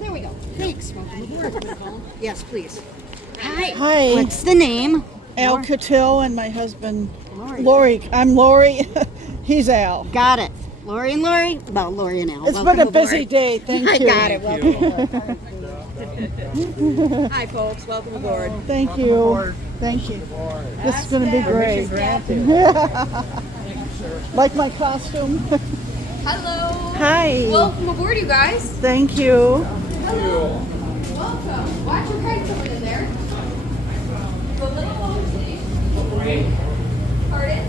There we go. Thanks. Welcome aboard. Yes, please. Hi. Hi. What's the name? Al Cattell and my husband, Lori. Lori. I'm Lori. He's Al. Got it. Lori and Lori? Well, Lori and Al. It's Welcome been a aboard. busy day. Thank I you. got it. Welcome aboard. Hi, folks. Welcome aboard. Thank you. Thank you. This is going to be great. Like my costume? Hello. Hi. Welcome aboard, you guys. Thank you. Hello. Welcome. Watch your kite coming in there. The little boat stage. Pardon?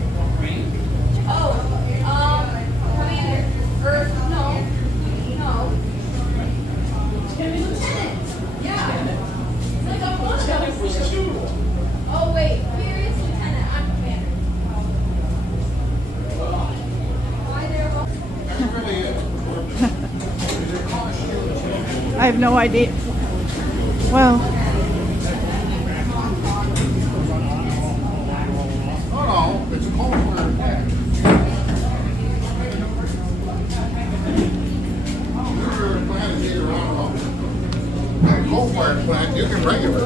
Oh, commander. Or, no. It's going to be lieutenant. Yeah. It's like a one. Oh, wait. Here is lieutenant. I'm commander. Hi there. I have no idea. Well, No, it's a coal fire plant. Your plant is either on a coal fire plant, you can regular. So,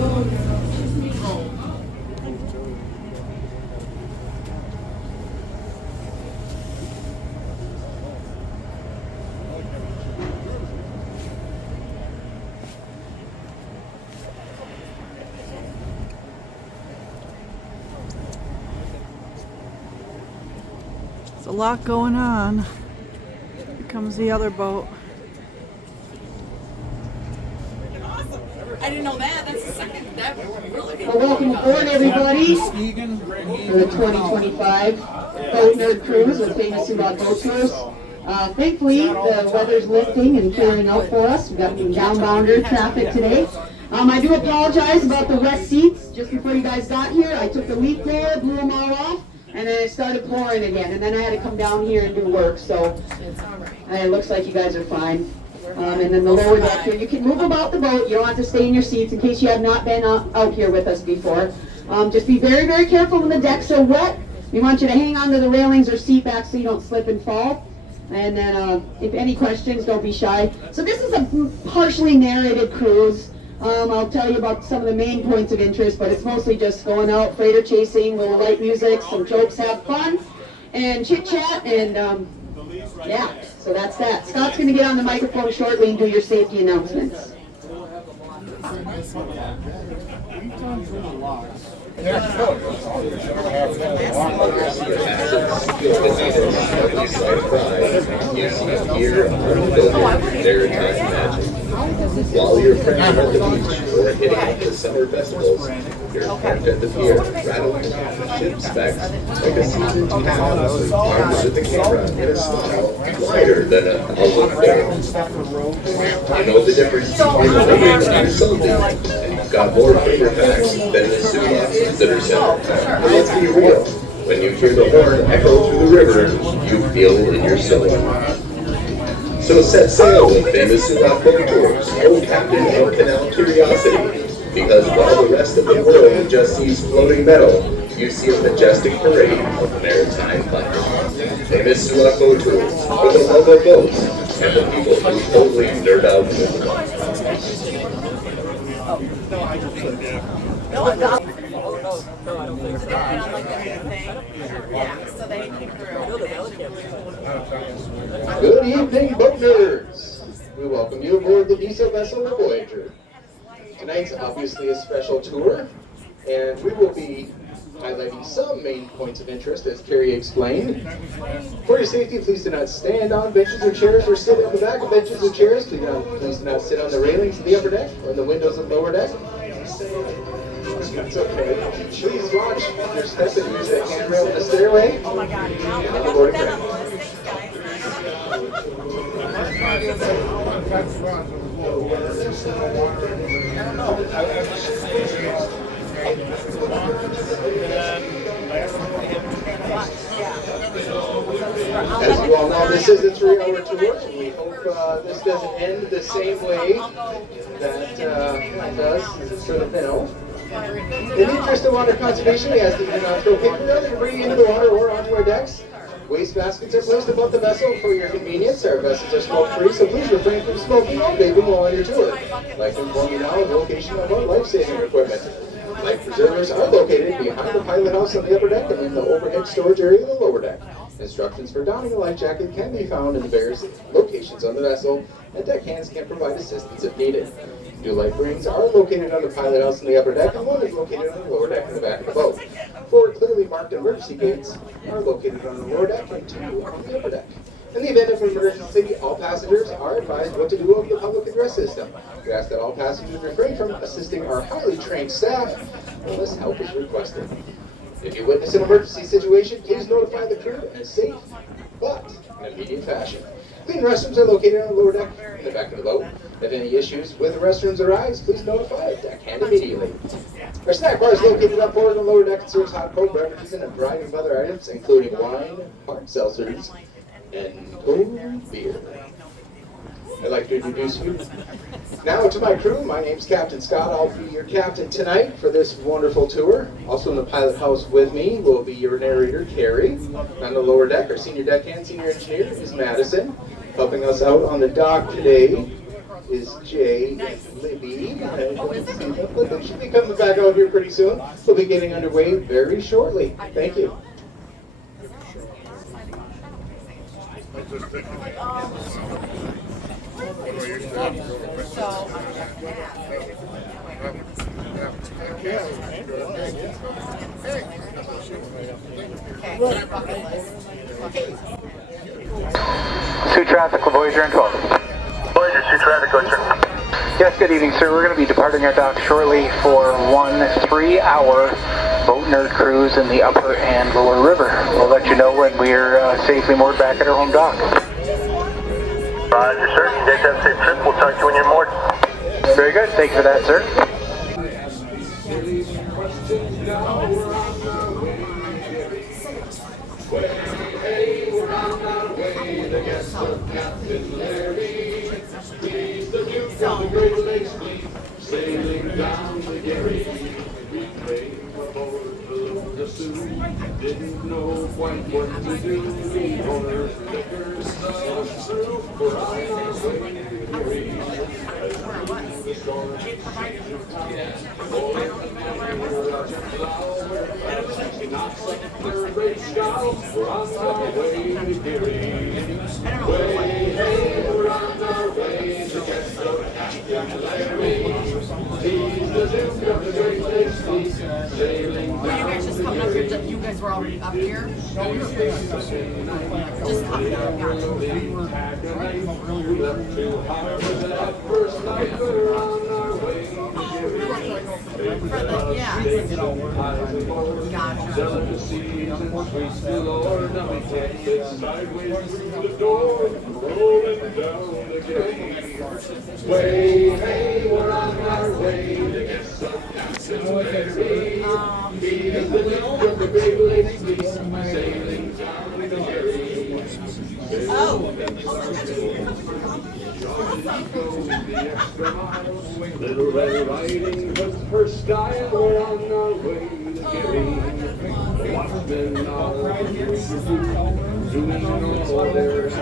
there's a lot going on. Here comes the other boat. I didn't know that. That's the second. That really Well, welcome aboard, everybody, for the 2025 Boatnerd cruise with Famous Sault Boat Tours. Thankfully, the weather's lifting and clearing out for us. We've got some downbounder traffic today. I do apologize about the wet seats. Just before you guys got here, I took the leaf blower, blew them all off, and then it started pouring again. And then I had to come down here and do work, so it looks like you guys are fine. And then the lower deck here, you can move about the boat. You don't have to stay in your seats in case you have not been out here with us before. Just be very, very careful when the deck's so wet. We want you to hang on to the railings or seat back so you don't slip and fall. And then if any questions, don't be shy. So this is a partially narrated cruise. I'll tell you about some of the main points of interest, but it's mostly just going out, freighter chasing, little light music, some jokes, have fun, and chit-chat, and yeah, so that's that. Scott's going to get on the microphone shortly and do your safety announcements. While you're printing at the beach or hitting up the summer festivals, you're parked at the pier, rattling ship specs like a seasoned team armed with the camera and a smile lighter than a Algoma Conveyor. You know the difference between a living and something, and you've got more flavor packs than the suit that are center. But let's be real, when you hear the horn echo through the river, you feel it in your soul. So set sail with Famous Sault Boat Tours, old captain and canal curiosity, because while the rest of the world just sees floating metal, you see a majestic parade of maritime life. Famous Sault Boat Tours, for the love of boats, and the people who totally nerd out with them. Good evening, boat nerds! We welcome you aboard the diesel vessel Voyager. Tonight's obviously a special tour, and we will be highlighting some main points of interest, as Carrie explained. For your safety, please do not stand on benches or chairs or sit on the back of benches or chairs. Please do not sit on the railings of the upper deck or the windows of the lower deck. It's okay. Please watch your step and use the handrail in the stairway. Oh my God. I'll put that on the list. As you all know, this is a 3-hour tour, and we hope this doesn't end the same way that it does for the film. In the interest of water conservation, we ask that you do not throw paper down and bring it into the water or onto our decks. Waste baskets are placed above the vessel for your convenience. Our vessels are smoke-free, so please refrain from smoking or vaping while on your tour. I'd like to inform you now of the location of our life-saving equipment. Life preservers are located behind the pilot house on the upper deck and in the overhead storage area of the lower deck. Instructions for donning a life jacket can be found in the various locations on the vessel, and deckhands can provide assistance if needed. Two life rings are located on the pilot house in the upper deck, and one is located on the lower deck in the back of the boat. Four clearly marked emergency gates are located on the lower deck and two on the upper deck. In the event of an emergency, all passengers are advised what to do over the public address system. We ask that all passengers refrain from assisting our highly trained staff unless help is requested. If you witness an emergency situation, please notify the crew in a safe but in immediate fashion. Clean restrooms are located on the lower deck in the back of the boat. If any issues with the restrooms arise, please notify the deckhand immediately. Our snack bar is located up forward on the lower deck and serves hot cold beverages and a variety of other items, including wine, hard seltzers, and cold beer. I'd like to introduce you now to my crew. My name's Captain Scott. I'll be your captain tonight for this wonderful tour. Also in the pilot house with me will be your narrator, Carrie. On the lower deck, our senior deckhand, senior engineer is Madison. Helping us out on the dock today is Jay and Libby. They should be coming back out here pretty soon. We'll be getting underway very shortly. Thank you. Sioux Traffic, Voyager and 12. Voyager, Sioux Traffic, go sir. Yes, good evening, sir. We're going to be departing our dock shortly for 1 3-hour Boatnerd cruise in the upper and lower river. We'll let you know when we're safely moored back at our home dock. Roger, sir. You guys have a safe trip. We'll talk to you when you're moored. Very good. Thank you for that, sir. Sailing down the Gary, we came aboard the Sioux. Didn't know quite what to do. The owners, liquors, through. We're on our way to Gary. As the storm changes tides, boy, knocks up the race scow. We're on our way to Gary. Way, hey, we're on our way to get the Captain Larry. He's the Duke of the Great Lakes Fleet, sailing down. Were you guys just coming up here? You guys were already up here? Just coming up, gotcha. We left too hard for that first night. We're on our way to Gotcha. delicacies and sweets galore. Now we can't get sideways through the door, rolling down the gate. Way, hey, we're on our way to get some Captain Larry. He's the Duke of the Great Lakes Fleet, sailing down the Gary. Little Red Riding Hood her style. We're on our way to Gary. The watchmen are doing all there is to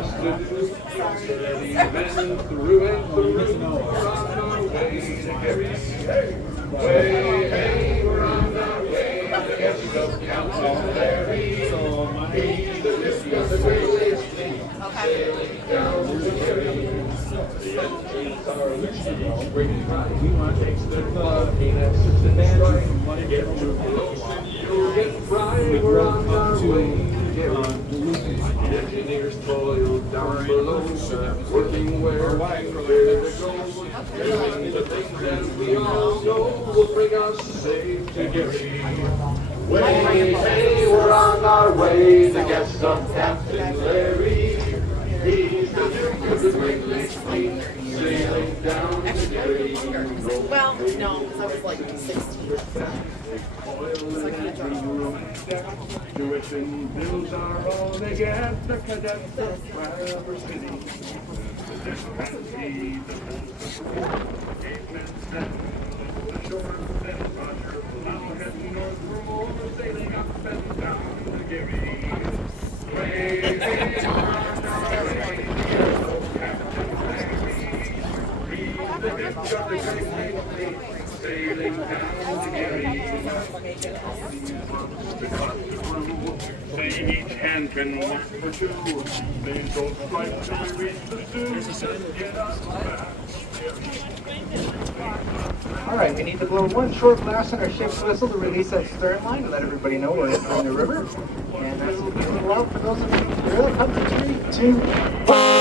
do. Steady men through and through. We're on our way to Gary. Way, hey, we're on our way to get some Captain Larry. He's the Duke of the Great Lakes Fleet, sailing down the Gary. The engines are lifted each great ride. Takes the club, he exits and strike. You get too close and you'll get fried. We're on our way to Gary. The engineers toil down below, working where to go. Doing the things that we all know will bring us safe to Gary. Way, hey, we're on our way to get some Captain Larry. He's the Duke of the Great Lakes Fleet, sailing down the Gary. Well, no, because I was like 16. Tuition bills are all they get. The cadets of Traverse City. Just fancy the the shore, then Roger, now heading north for more, sailing up and down the Gary. Way, Saying each hand can work for two. They don't strike till we reach the stew. All right, we need to blow one short blast on our ship's whistle to release that stern line and let everybody know we're entering the river. And that's a little out for those of you who drill. Come to 3, 2, 1.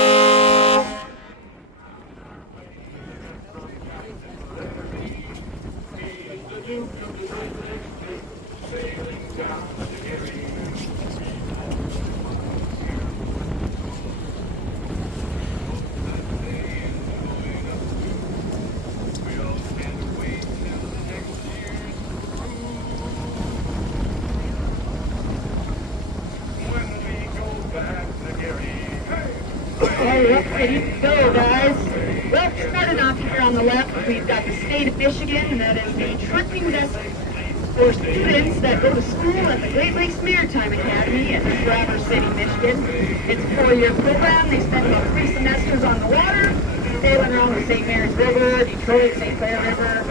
Ready to go, guys. Well, starting off here on the left, we've got the state of Michigan, and that is the tripping vessel for students that go to school at the Great Lakes Maritime Academy in Traverse City, Michigan. It's a 4-year program. They spend about 3 semesters on the water, sailing around the St. Mary's River, Detroit, St. Clair River,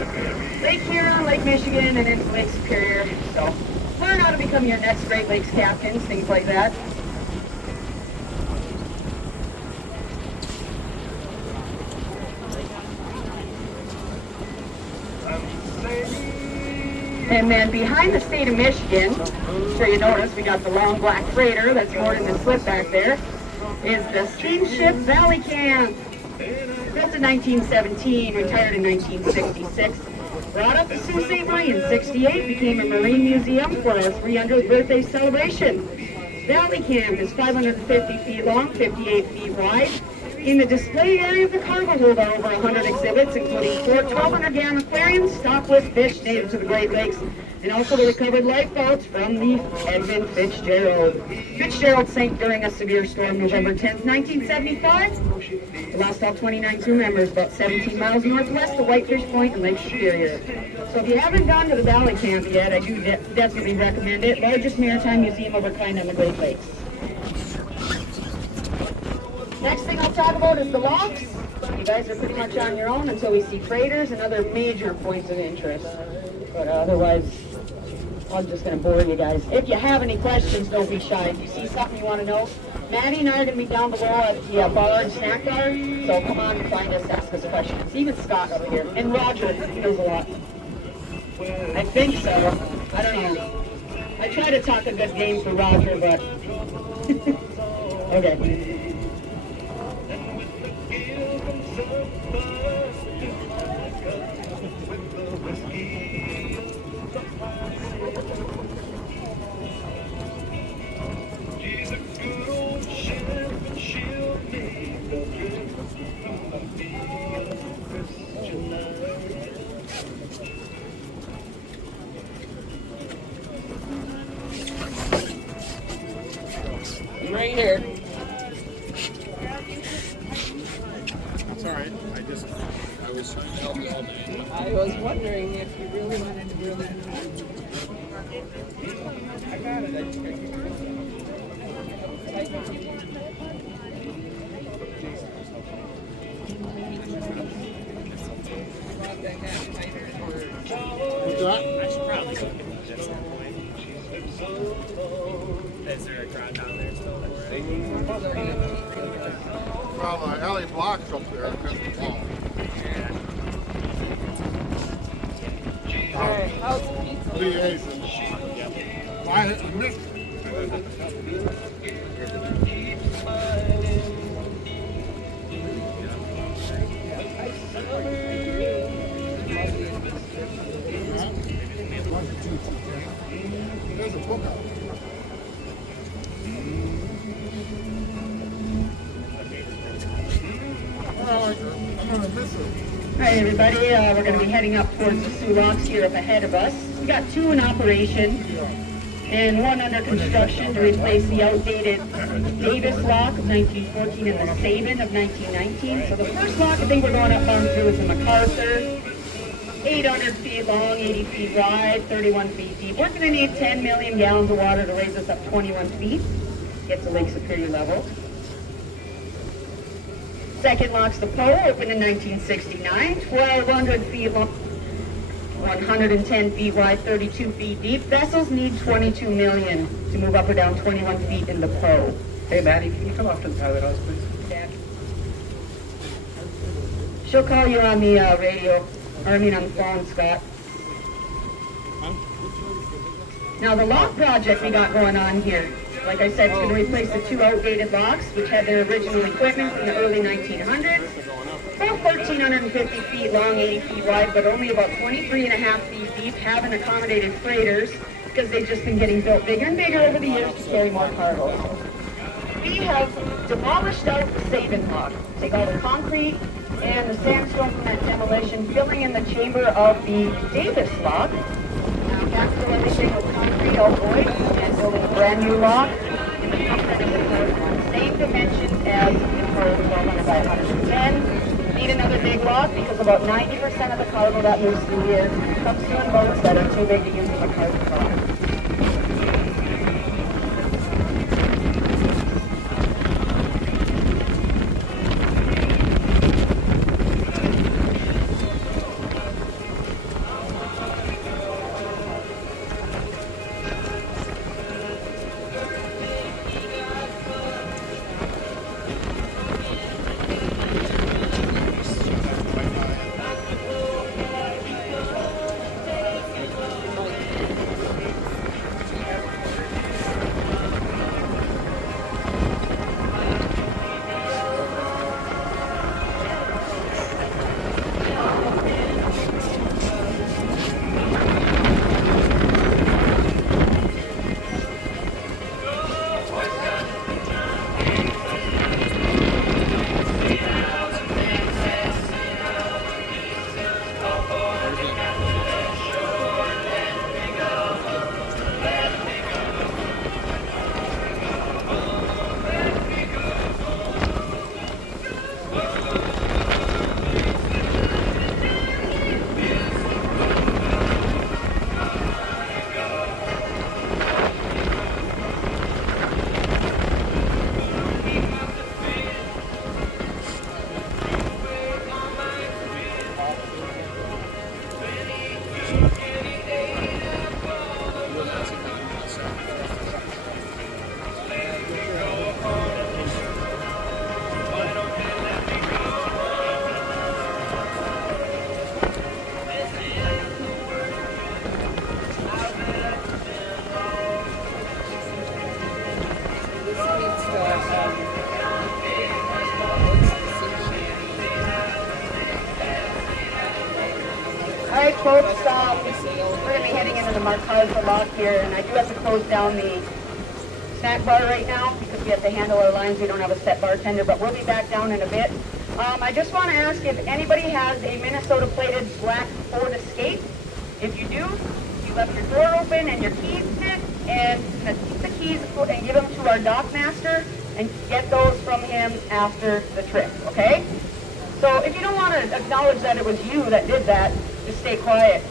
Lake Huron, Lake Michigan, and into Lake Superior. So learn how to become your next Great Lakes captains, things like that. And then behind the state of Michigan, I'm sure you noticed we got the long black freighter that's moored in the slip back there, is the steamship Valley Camp. Built in 1917, retired in 1966. Brought up to Sault Ste. Marie in 68, became a marine museum for our 300th birthday celebration. Valley Camp is 550 feet long, 58 feet wide. In the display area of the cargo hold are over 100 exhibits, including 4 1,200-gallon aquariums stocked with fish native to the Great Lakes, and also the recovered lifeboats from the Edmund Fitzgerald. Fitzgerald sank during a severe storm November 10th, 1975. It lost all 29 crew members about 17 miles northwest of Whitefish Point and Lake Superior. So if you haven't gone to the Valley Camp yet, I do definitely recommend it. Largest maritime museum of a kind on the Great Lakes. Next thing I'll talk about is the locks. You guys are pretty much on your own until we see freighters and other major points of interest. But otherwise, I'm just going to bore you guys. If you have any questions, don't be shy. If you see something you want to know, Maddie and I are going to be down below at the barge snack bar. So come on and find us, ask us questions. Even Scott over here. And Roger, he knows a lot. I think so. I don't know. I try to talk a good game for Roger, but... okay. Right here. That's all right. I was helping all day. I was wondering if you really wanted to grill it. I got it. What's that? I should probably go get one at some point. Is there a crowd down there still? Well, Ellie Block's up there against the wall. Alright, how's the pizza? Liaison. I missed There's a book out. I'm gonna miss it. All right, everybody, we're going to be heading up towards the Sioux Locks here up ahead of us. We got 2 in operation and 1 under construction to replace the outdated Davis lock of 1914 and the Sabin of 1919. So the first lock I think we're going up on through is the MacArthur, 800 feet long, 80 feet wide, 31 feet deep. We're going to need 10 million gallons of water to raise us up 21 feet. get to Lake Superior level. Second locks the pole, opened in 1969, 1,200 feet long, 110 feet wide, 32 feet deep. Vessels need 22 million to move up or down 21 feet in the Poe. Hey, Maddie, can you come up to the pilot house, please? Yeah. She'll call you on the radio, or I mean on the phone, Scott. Now the lock project we got going on here, like I said, it's going to replace the 2 outdated locks, which had their original equipment from the early 1900s. Both 1,350 feet long, 80 feet wide, but only about 23.5 feet deep, haven't accommodated freighters because they've just been getting built bigger and bigger over the years to carry more cargo. We have demolished out the Sabin lock, take all the concrete and the sandstone from that demolition, filling in the chamber of the Davis lock. Now, after everything with concrete out void and building a brand new lock in the footprint of the Boatnerd. Same dimensions as the Pearl 1200 by 110. Need another big lock because about 90% of the cargo that moves through here comes through in boats that are too big to use as a cargo dock. Alright folks, we're going to be heading into the Marcaza lock here, and I do have to close down the snack bar right now because we have to handle our lines. We don't have a set bartender, but we'll be back down in a bit. I just want to ask if anybody has a Minnesota plated black Ford Escape. If you do, you left your door open and your keys fit, and keep the keys and give them to our dock master and get those from him after the trip, okay? So if you don't want to acknowledge that it was you that did that, just stay quiet.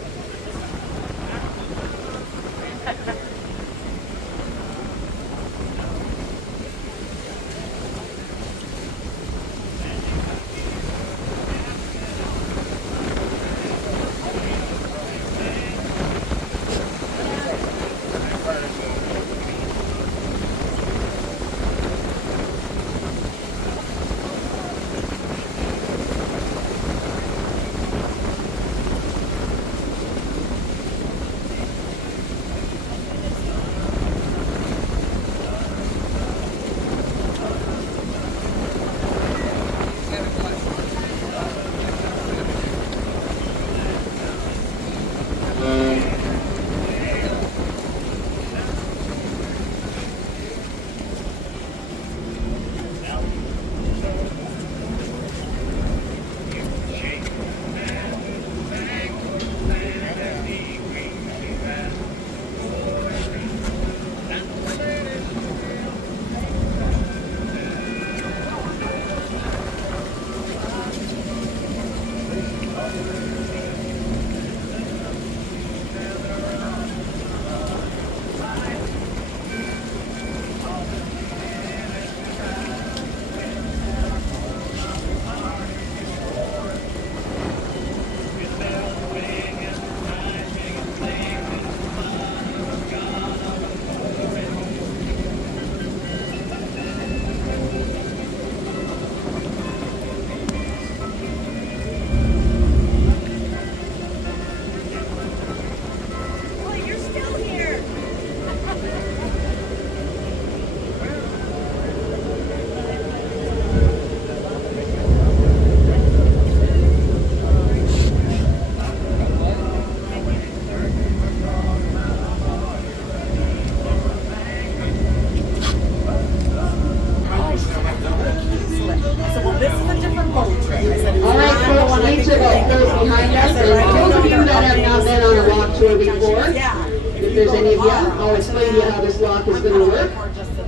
there's any of you, I'll explain to you how this lock is going to work.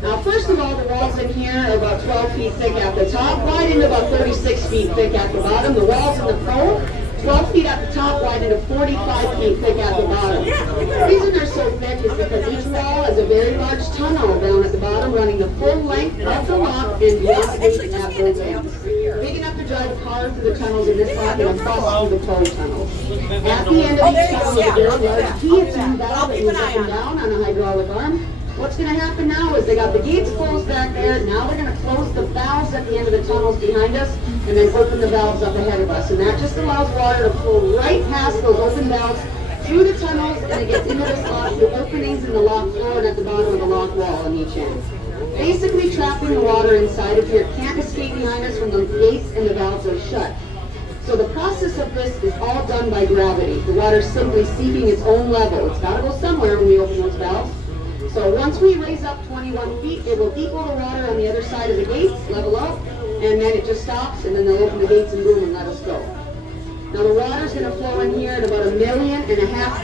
Now, first of all, the walls in here are about 12 feet thick at the top, widened to about 36 feet thick at the bottom. The walls in the pro, 12 feet at the top, widened to 45 feet thick at the bottom. The reason they're so thick is because each wall has a very large tunnel down at the bottom, running the full length of the lock and beyond the gate at both ends. Big enough to drive a car through the tunnels in this lock and a bus through the pro tunnels. At the end of each tunnel is a very large guillotine valve that moves up and down on a hydraulic arm. What's going to happen now is they got the gates closed back there. Now they're going to close the valves at the end of the tunnels behind us and then open the valves up ahead of us. And that just allows water to flow right past those open valves through the tunnels, and it gets into this lock, the openings in the lock floor and at the bottom of the lock wall on each end. Basically trapping the water inside of here. It can't escape behind us when the gates and the valves are shut. So the process of this is all done by gravity. The water's simply seeking its own level. It's got to go somewhere when we open those valves. So once we raise up 21 feet, it will equal the water on the other side of the gates, level out, and then it just stops, and then they'll open the gates and boom and let us go. Now the water's going to flow in here at about 1.5 million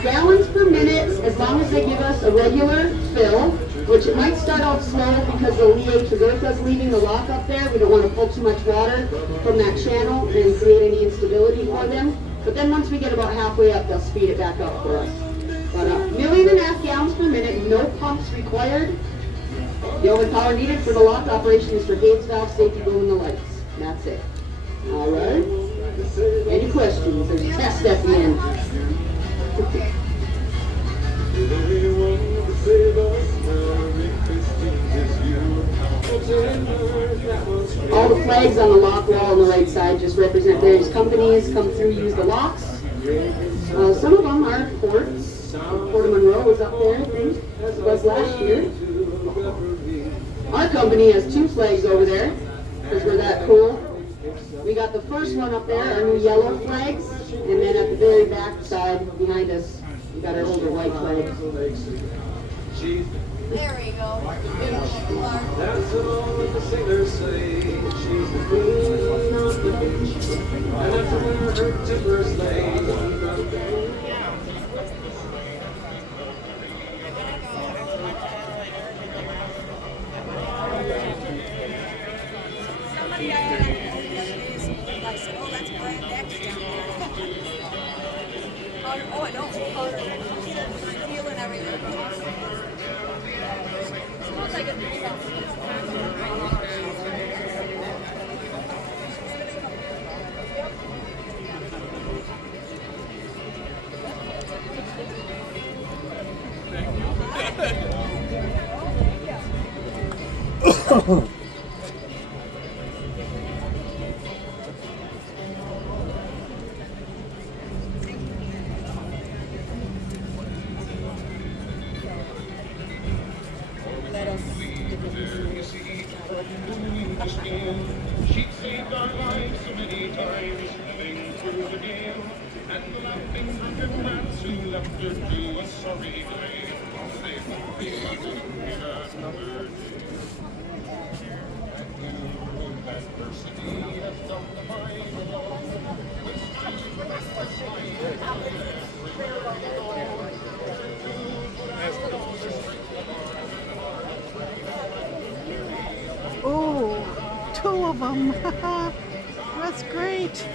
gallons per minute, as long as they give us a regular fill, which it might start out slow because the lee traverse leaving the lock up there. We don't want to pull too much water from that channel and create any instability for them. But then once we get about halfway up, they'll speed it back up for us. But 1.5 million gallons per minute, no pumps required. The only power needed for the lock operation is for gates, valves, safety, boom, and the lights. And that's it. All right. Any questions? There's a test at the end. All the flags on the lock wall on the right side just represent various companies come through, use the locks. Some of them are ports. Port of Monroe was up there, I think. It was last year. Our company has 2 flags over there because we're that cool. We got the first one up there, our new yellow flags, and then at the very back side behind us, we got our older white flags. There we go. That's all that the sailors say. She's the queen of the beach. And everywhere her timbers lay. Somebody I said, oh, that's brand X down there. Oh, I know. Feeling everything. Smells like a new She'd saved our lives so many times, living through the deal, and the laughing drunken rats who left her to a sorry grave. They won't be in another day. And adversity has done the mind alone. Oh, 2 of them. That's great.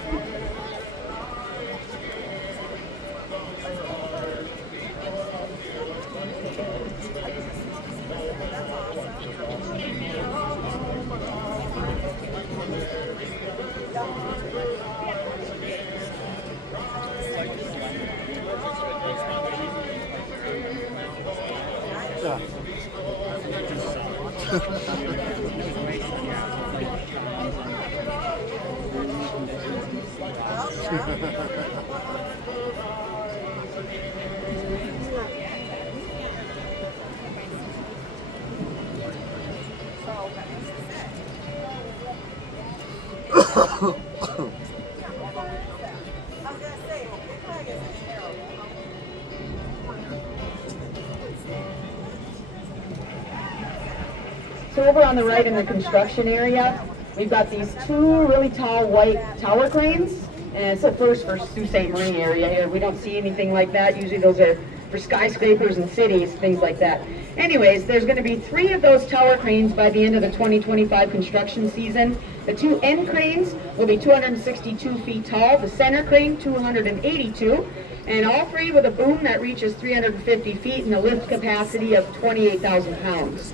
So over on the right in the construction area, we've got these 2 really tall white tower cranes. And it's a first for Sault Ste. Marie area here. We don't see anything like that. Usually those are for skyscrapers and cities, things like that. Anyways, there's going to be 3 of those tower cranes by the end of the 2025 construction season. The 2 end cranes will be 262 feet tall, the center crane 282, and all 3 with a boom that reaches 350 feet and a lift capacity of 28,000 pounds.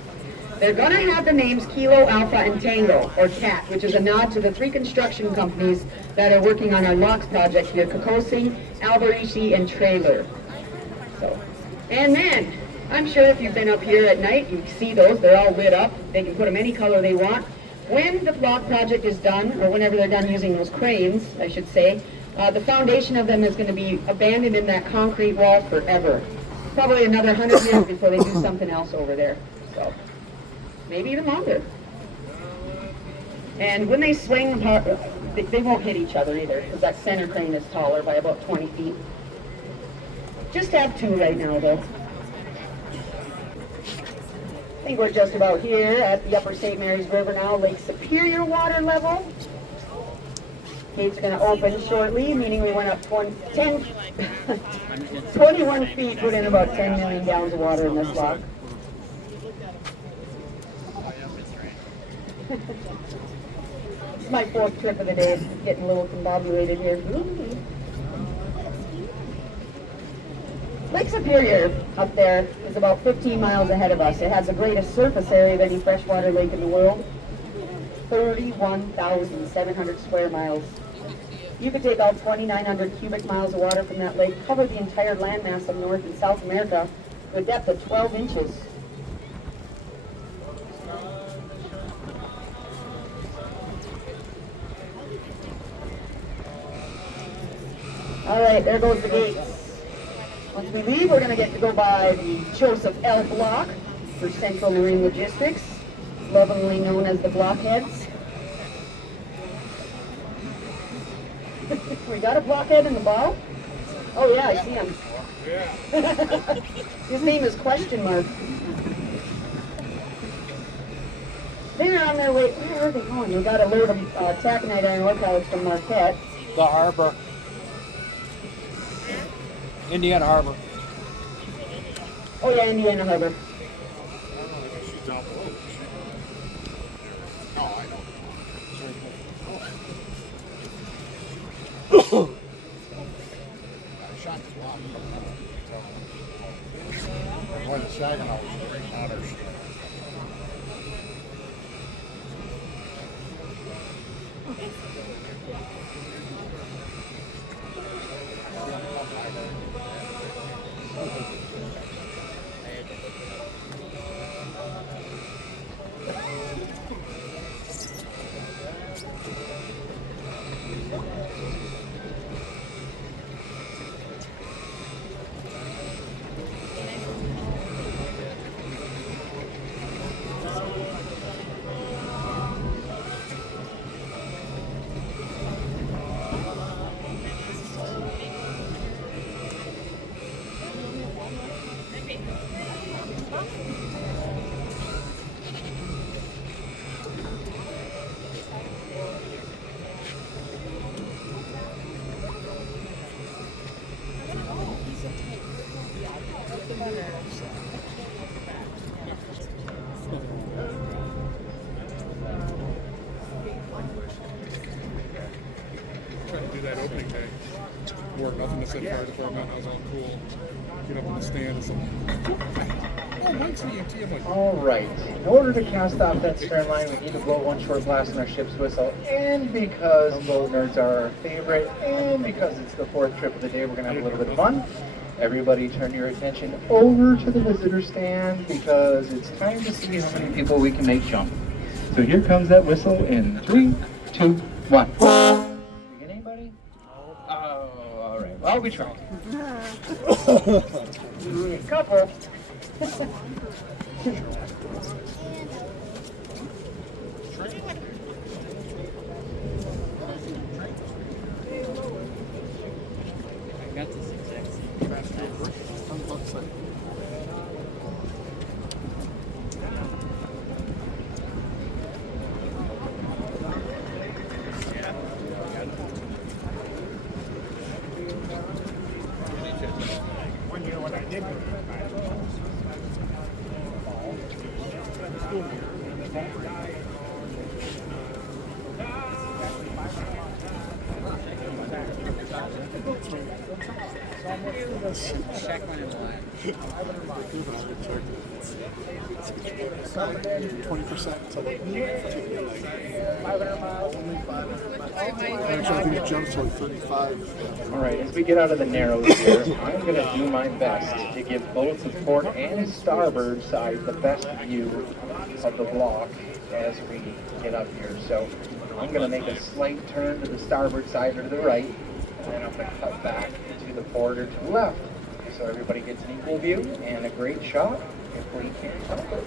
They're going to have the names Kilo, Alpha, and Tango, or CAT, which is a nod to the 3 construction companies that are working on our locks project here, Kokosi, Alberici, and Trailer. So, and then, I'm sure if you've been up here at night, you see those, they're all lit up. They can put them any color they want. When the block project is done, or whenever they're done using those cranes, I should say, the foundation of them is going to be abandoned in that concrete wall forever. Probably another 100 years before they do something else over there. So, maybe even longer. And when they swing, they won't hit each other either, because that center crane is taller by about 20 feet. Just have 2 right now, though. I think we're just about here at the Upper St. Mary's River now, Lake Superior water level. Gate's going to open shortly, meaning we went up 21 feet, put in about 10 million gallons of water in this lock. This is my 4th trip of the day. It's getting a little combobulated here. Ooh. Lake Superior up there is about 15 miles ahead of us. It has the greatest surface area of any freshwater lake in the world. 31,700 square miles. You could take out 2,900 cubic miles of water from that lake, cover the entire landmass of North and South America to a depth of 12 inches. All right, there goes the gates. Once we leave, we're going to get to go by the Joseph L. Block for Central Marine Logistics, lovingly known as the Blockheads. We got a blockhead in the bow? Oh yeah, I see him. His name is Question Mark. They're on their way. Where are they going? We got a load of taconite iron ore pellets from Marquette. The harbor. Indiana Harbor. Oh yeah, Indiana Harbor. Boy, the Saginaw was great otters. Tried to do that opening day. Work nothing to say fire department. I was all cool. Get up in the stand and something. Oh, Mike's an EMT. I'm like, All right. In order to cast off that stern line, we need to blow one short blast in our ship's whistle. And because boat nerds are our favorite, and because it's the 4th trip of the day, we're going to have a little bit of fun. Everybody turn your attention over to the visitor stand because it's time to see how many people we can make jump. So here comes that whistle in 3, 2, 1. You get anybody? Oh, all right. Well, we tried. A couple. Got the 6X. One year when I did go Check when it's live. 20%. 500 miles. Actually, I think it jumps to like 35. All right, as we get out of the narrows here, I'm going to do my best to give both the port and starboard side the best view of the block as we get up here. So I'm going to make a slight turn to the starboard side or to the right, and then I'm going to cut back to the port or to the left. So everybody gets an equal view and a great shot if we can help it.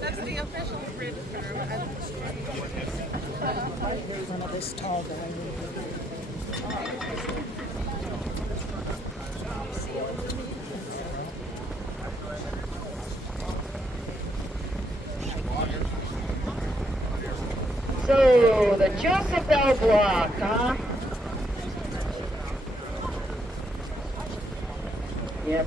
That's the official bridge term. One of this tall guy. So, the Joseph Bell block, huh? Yep.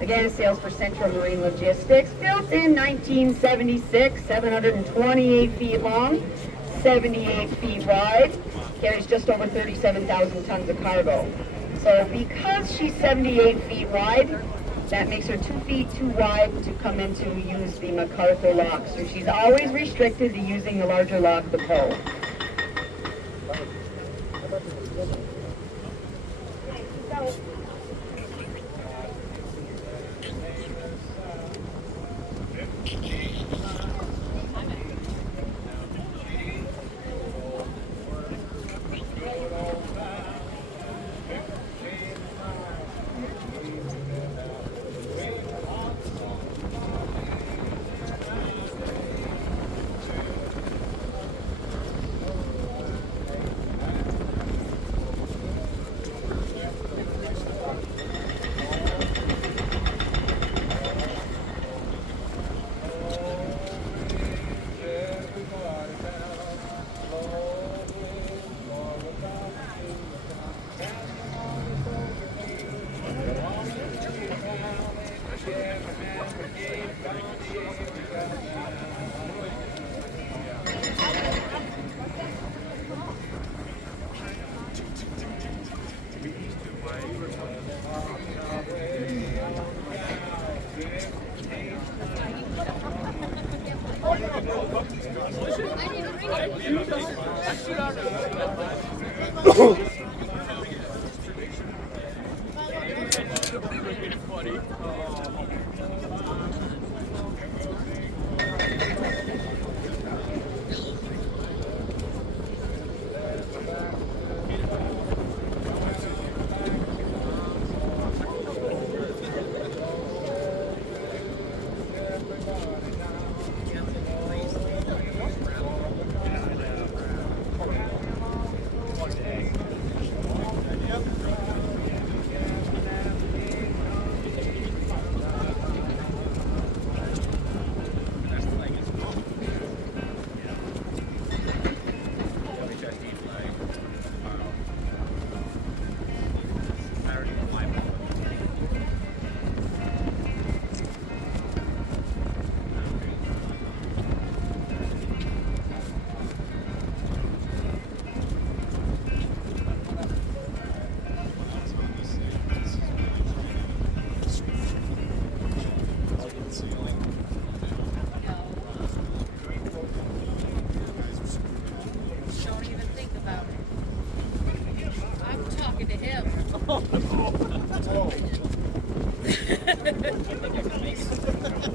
Again, sails for Central Marine Logistics. Built in 1976, 728 feet long, 78 feet wide. Carries just over 37,000 tons of cargo. So because she's 78 feet wide, that makes her 2 feet too wide to come in to use the MacArthur lock. So she's always restricted to using the larger lock, the Poe.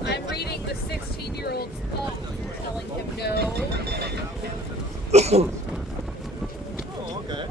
I'm reading the 16-year-old's thoughts, telling him no. Oh, okay.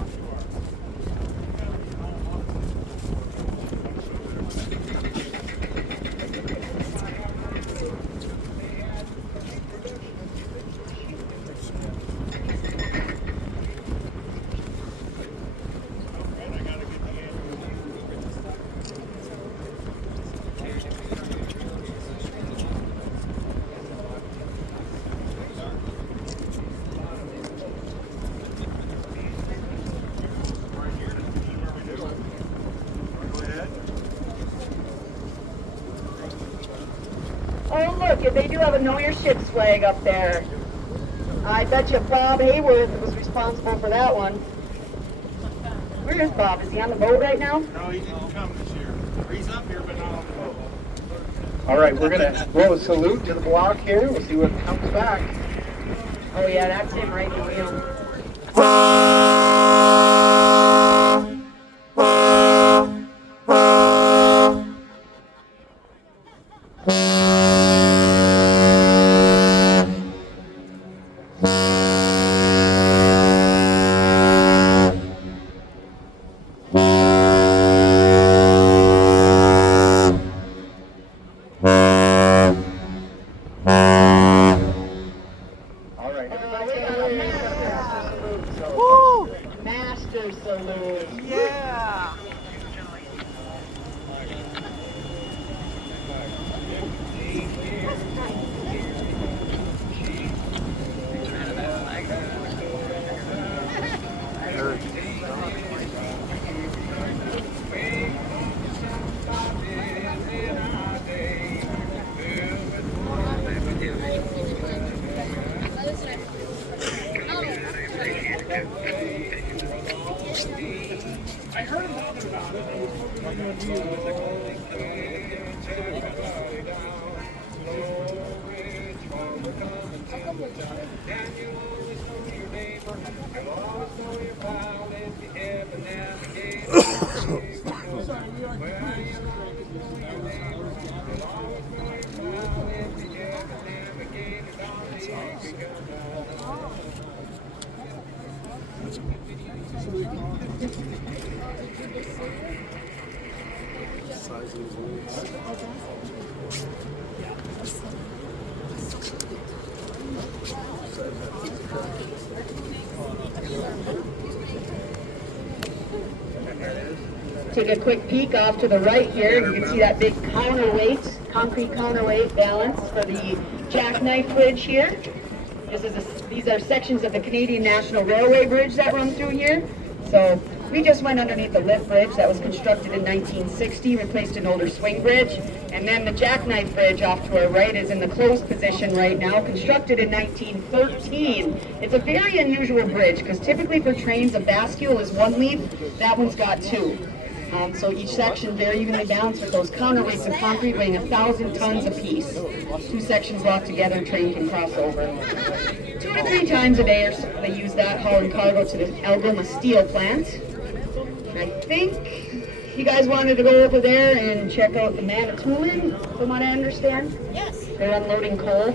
look, they do have a Know Your Ships flag up there. I bet you Bob Hayworth was responsible for that one. Where is Bob? Is he on the boat right now? No, he didn't come this year. He's up here, but not on the boat. All right, we're going to blow a salute to the block here. We'll see what comes back. Oh yeah, that's him right in the wheel. Master salute. Yeah. I heard him talking about it. He was talking Take a quick peek off to the right here. You can see that big counterweight, concrete counterweight balance for the jackknife bridge here. These are sections of the Canadian National Railway bridge that run through here. So we just went underneath the lift bridge that was constructed in 1960, replaced an older swing bridge. And then the jackknife bridge off to our right is in the closed position right now, constructed in 1913. It's a very unusual bridge because typically for trains a bascule is one leaf, that one's got two. So each section very evenly balanced with those counterweights of concrete weighing 1,000 tons apiece. Two sections locked together, train can cross over. 2 to 3 times a day or so they use that hauling cargo to the Algoma steel plant. I think you guys wanted to go over there and check out the Manitoulin, from what I understand. Yes. They're unloading coal.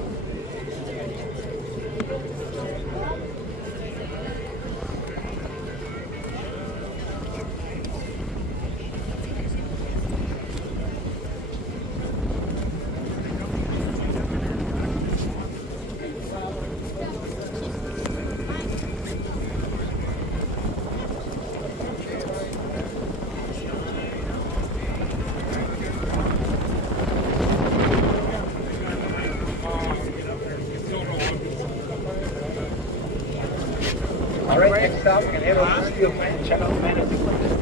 All right, next stop, we're going to head over to the steel plant and check out the Manitoulin.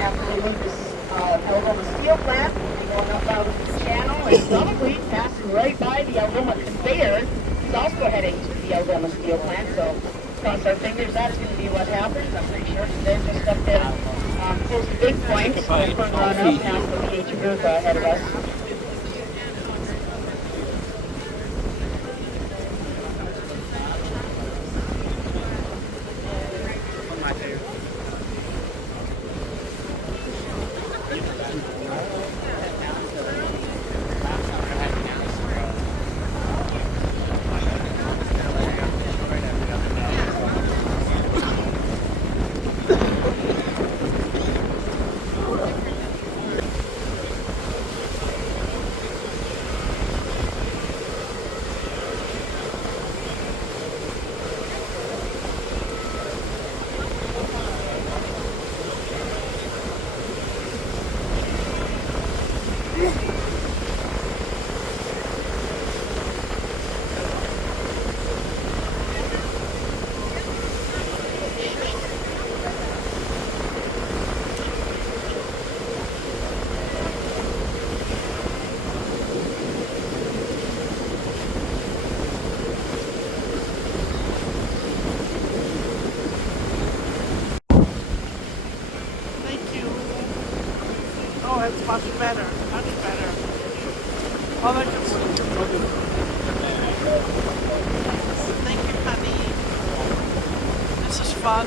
After we leave this Algoma steel plant, we're going up out of the channel and probably passing right by the Algoma Conveyor. It's also heading to the Algoma steel plant, so cross our fingers that's going to be what happens. I'm pretty sure they're just up there close to Big Point. We're going to run up past the Cage group ahead of us. Much better, much better. Oh, they're just... Thank you, honey. This is fun.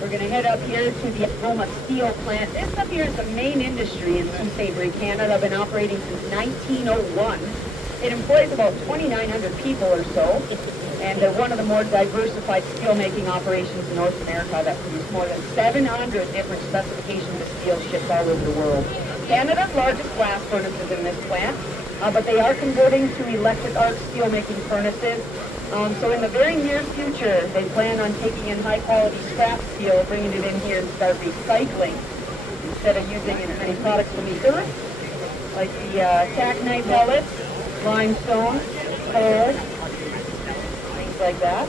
We're going to head up here to the Algoma steel plant. This up here is the main industry in Sault Ste. Canada. Been operating since 1901. It employs about 2,900 people or so, and they're one of the more diversified steelmaking operations in North America that produce more than 700 different specifications of steel shipped all over the world. Canada's largest blast furnaces in this plant, but they are converting to electric arc steelmaking furnaces. So in the very near future, they plan on taking in high-quality scrap steel, bringing it in here and start recycling instead of using as many products from the earth, like the taconite pellets, limestone, coal, things like that.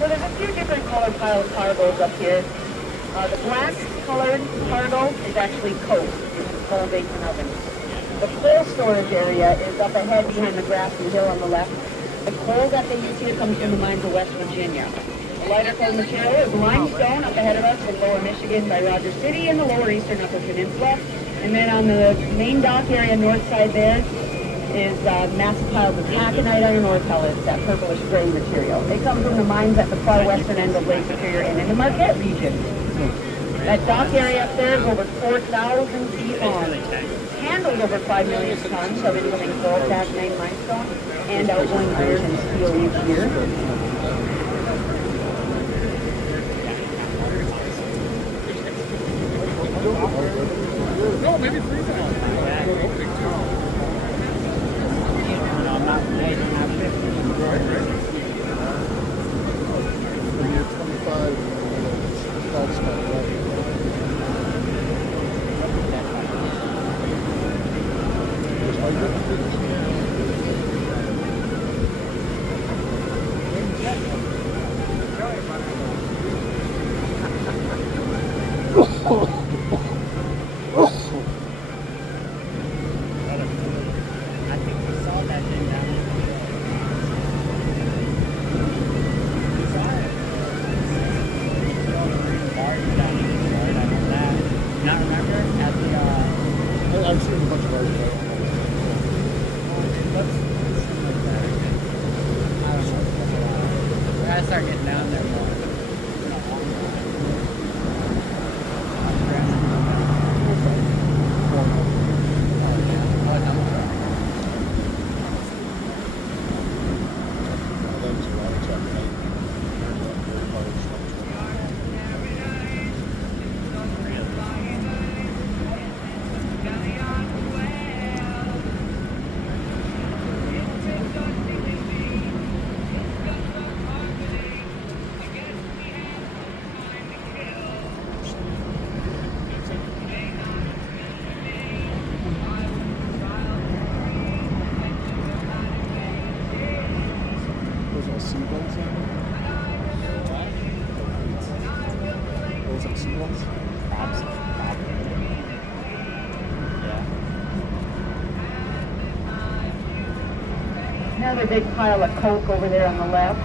So there's a few different color pile cargoes up here. The black colored cargo is actually coke, which is coal baked in ovens. The coal storage area is up ahead behind the grassy hill on the left. The coal that they use here comes from the mines of West Virginia. The lighter coal material is limestone up ahead of us in lower Michigan by Rogers City and the lower eastern Upper Peninsula. And then on the main dock area north side there, is massive piles of taconite iron ore pellets, that purplish gray material. They come from the mines at the far western end of Lake Superior and in the Marquette region. That dock area up there is over 4,000 feet long. Handled over 5 million tons of incoming coal, taconite, limestone, and outgoing iron and steel each year. No, maybe 3,000. No, I'm not late. I'm 50. Right. I think we saw that thing down there. We saw it. Barge down in the yard, I know that. Not remember at the I've seen a bunch of ours. it looks like that. I don't know. We gotta start getting down there more. It's been a long time. Another big pile of coke over there on the left.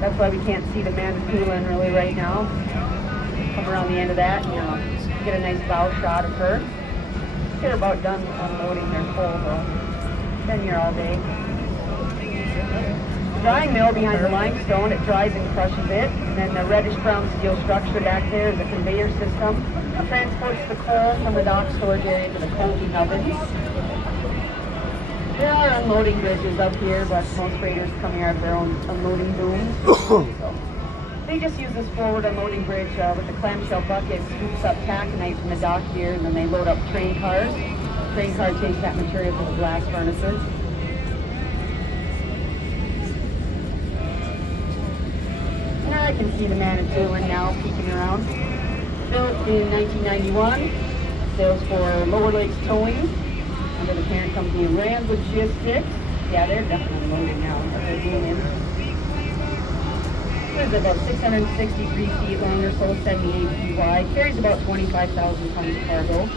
That's why we can't see the Manitoulin really right now. Come around the end of that and get a nice bow shot of her. They're about done unloading their coal though. Been here all day. Drying mill behind the limestone, it dries and crushes it. And then the reddish brown steel structure back there is a conveyor system. It transports the coal from the dock storage area to the coking ovens. There are unloading bridges up here, but most freighters come here have their own unloading booms. So they just use this forward unloading bridge with the clamshell bucket, scoops up taconite from the dock here, and then they load up train cars. Train car takes that material to the blast furnaces. And I can see the Manitoulin now peeking around. Built in 1991, sails for Lower Lakes Towing. Under the parent company Rand Logistics. Yeah, they're definitely loading now. They're doing It's about 663 feet long or so, 78 feet wide. Carries about 25,000 tons of cargo.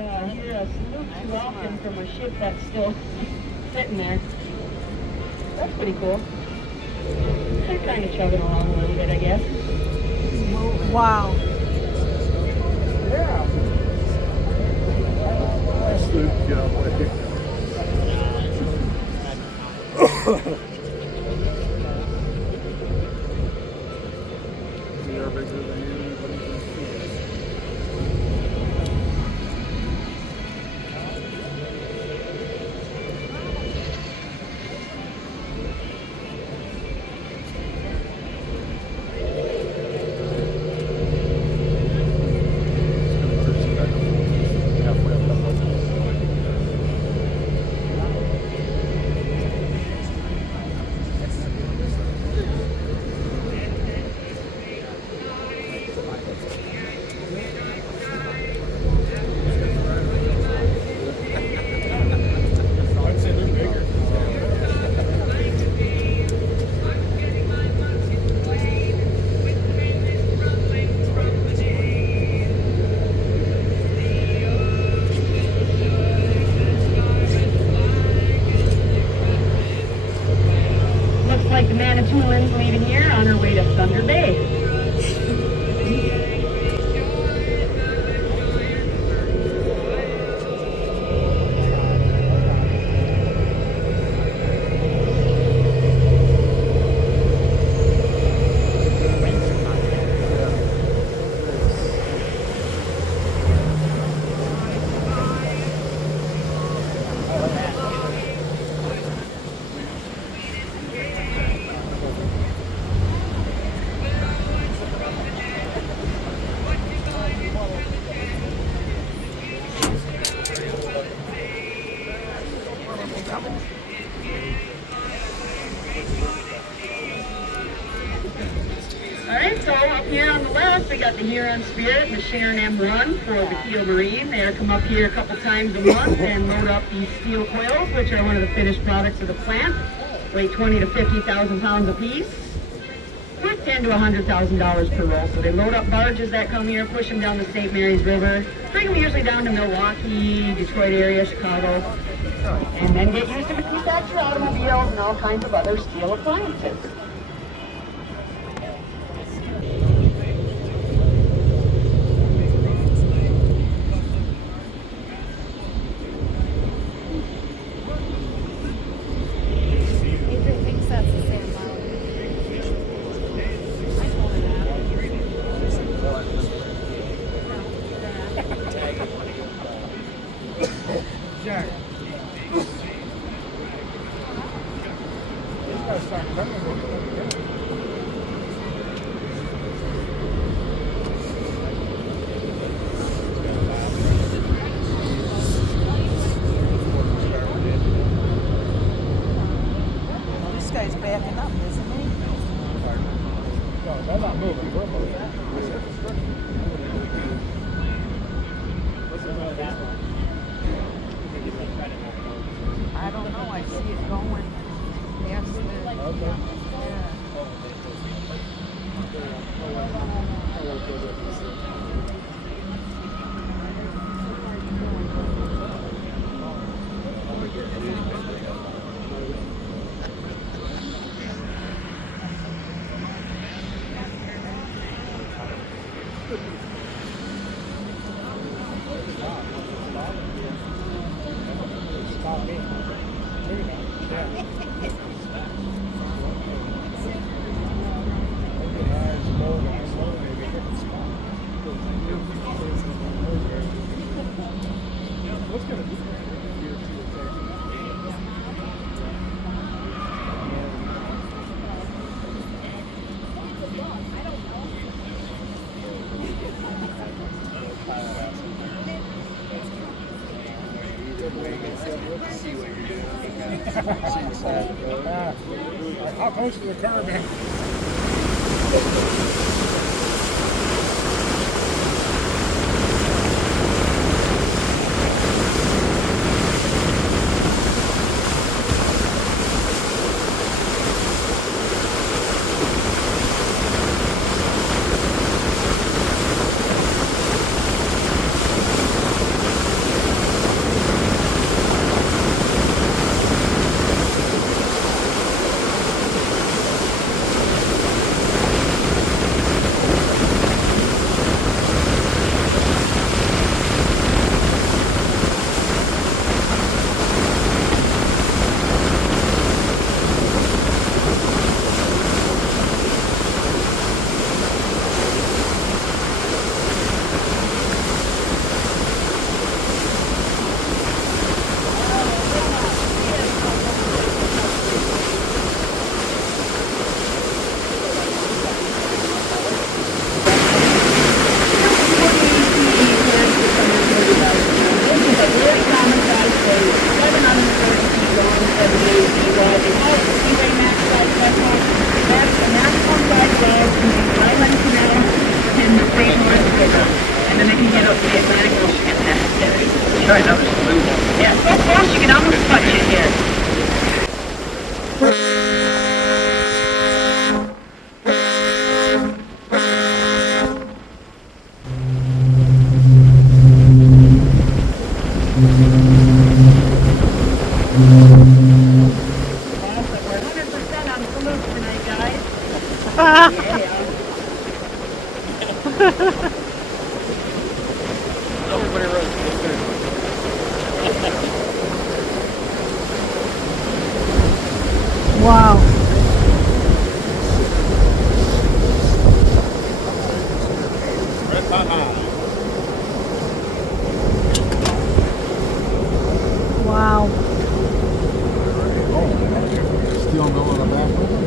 hear a salute too often from a ship that's still sitting there. That's pretty cool. They're kind of chugging along a little bit, I guess. Wow. Yeah. Looks like the Manitoulin's leaving here on her way to Thunder Bay. Alright, so up here on the left, we got the Huron Spirit and the Sharon M run for the Keel Marine. They come up here a couple times a month and load up these steel coils, which are one of the finished products of the plant. Weigh 20 to 50,000 pounds a piece, worth $10 to $100,000 per roll. So they load up barges that come here, push them down the St. Mary's River, bring them usually down to Milwaukee, Detroit area, Chicago, and then get used to manufacture automobiles and all kinds of other steel appliances. This guy's backing up, isn't he? No, they're not moving. We're moving. I don't know. I see it going. Yes, How close to the curb? try another salute. Yeah, so close you can almost touch it here. Awesome. We're 100% on salutes tonight, guys. Everybody runs. Wow. Wow. Still going in the back with them?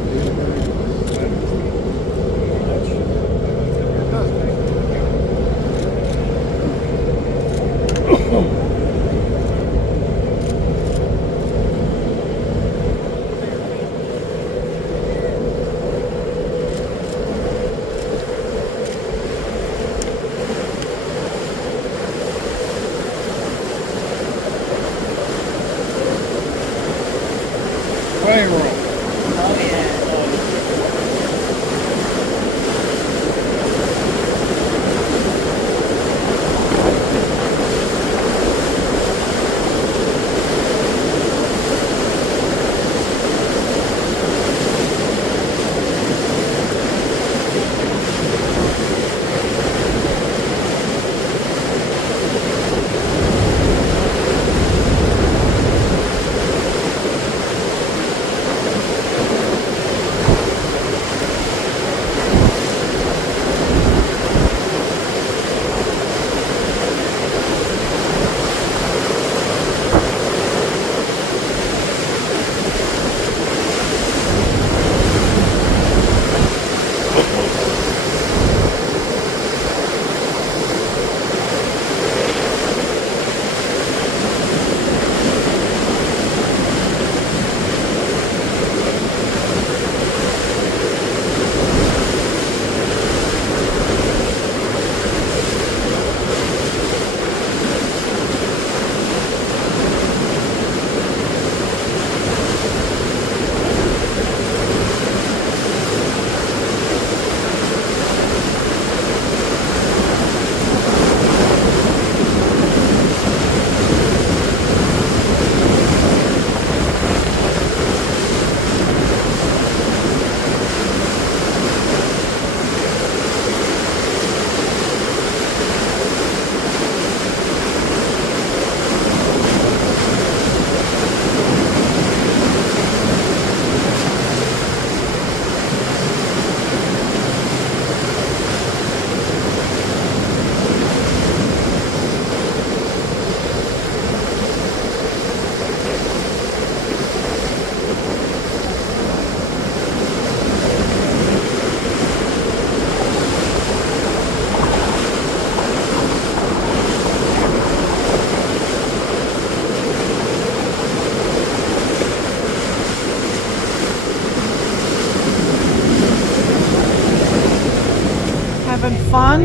Having fun?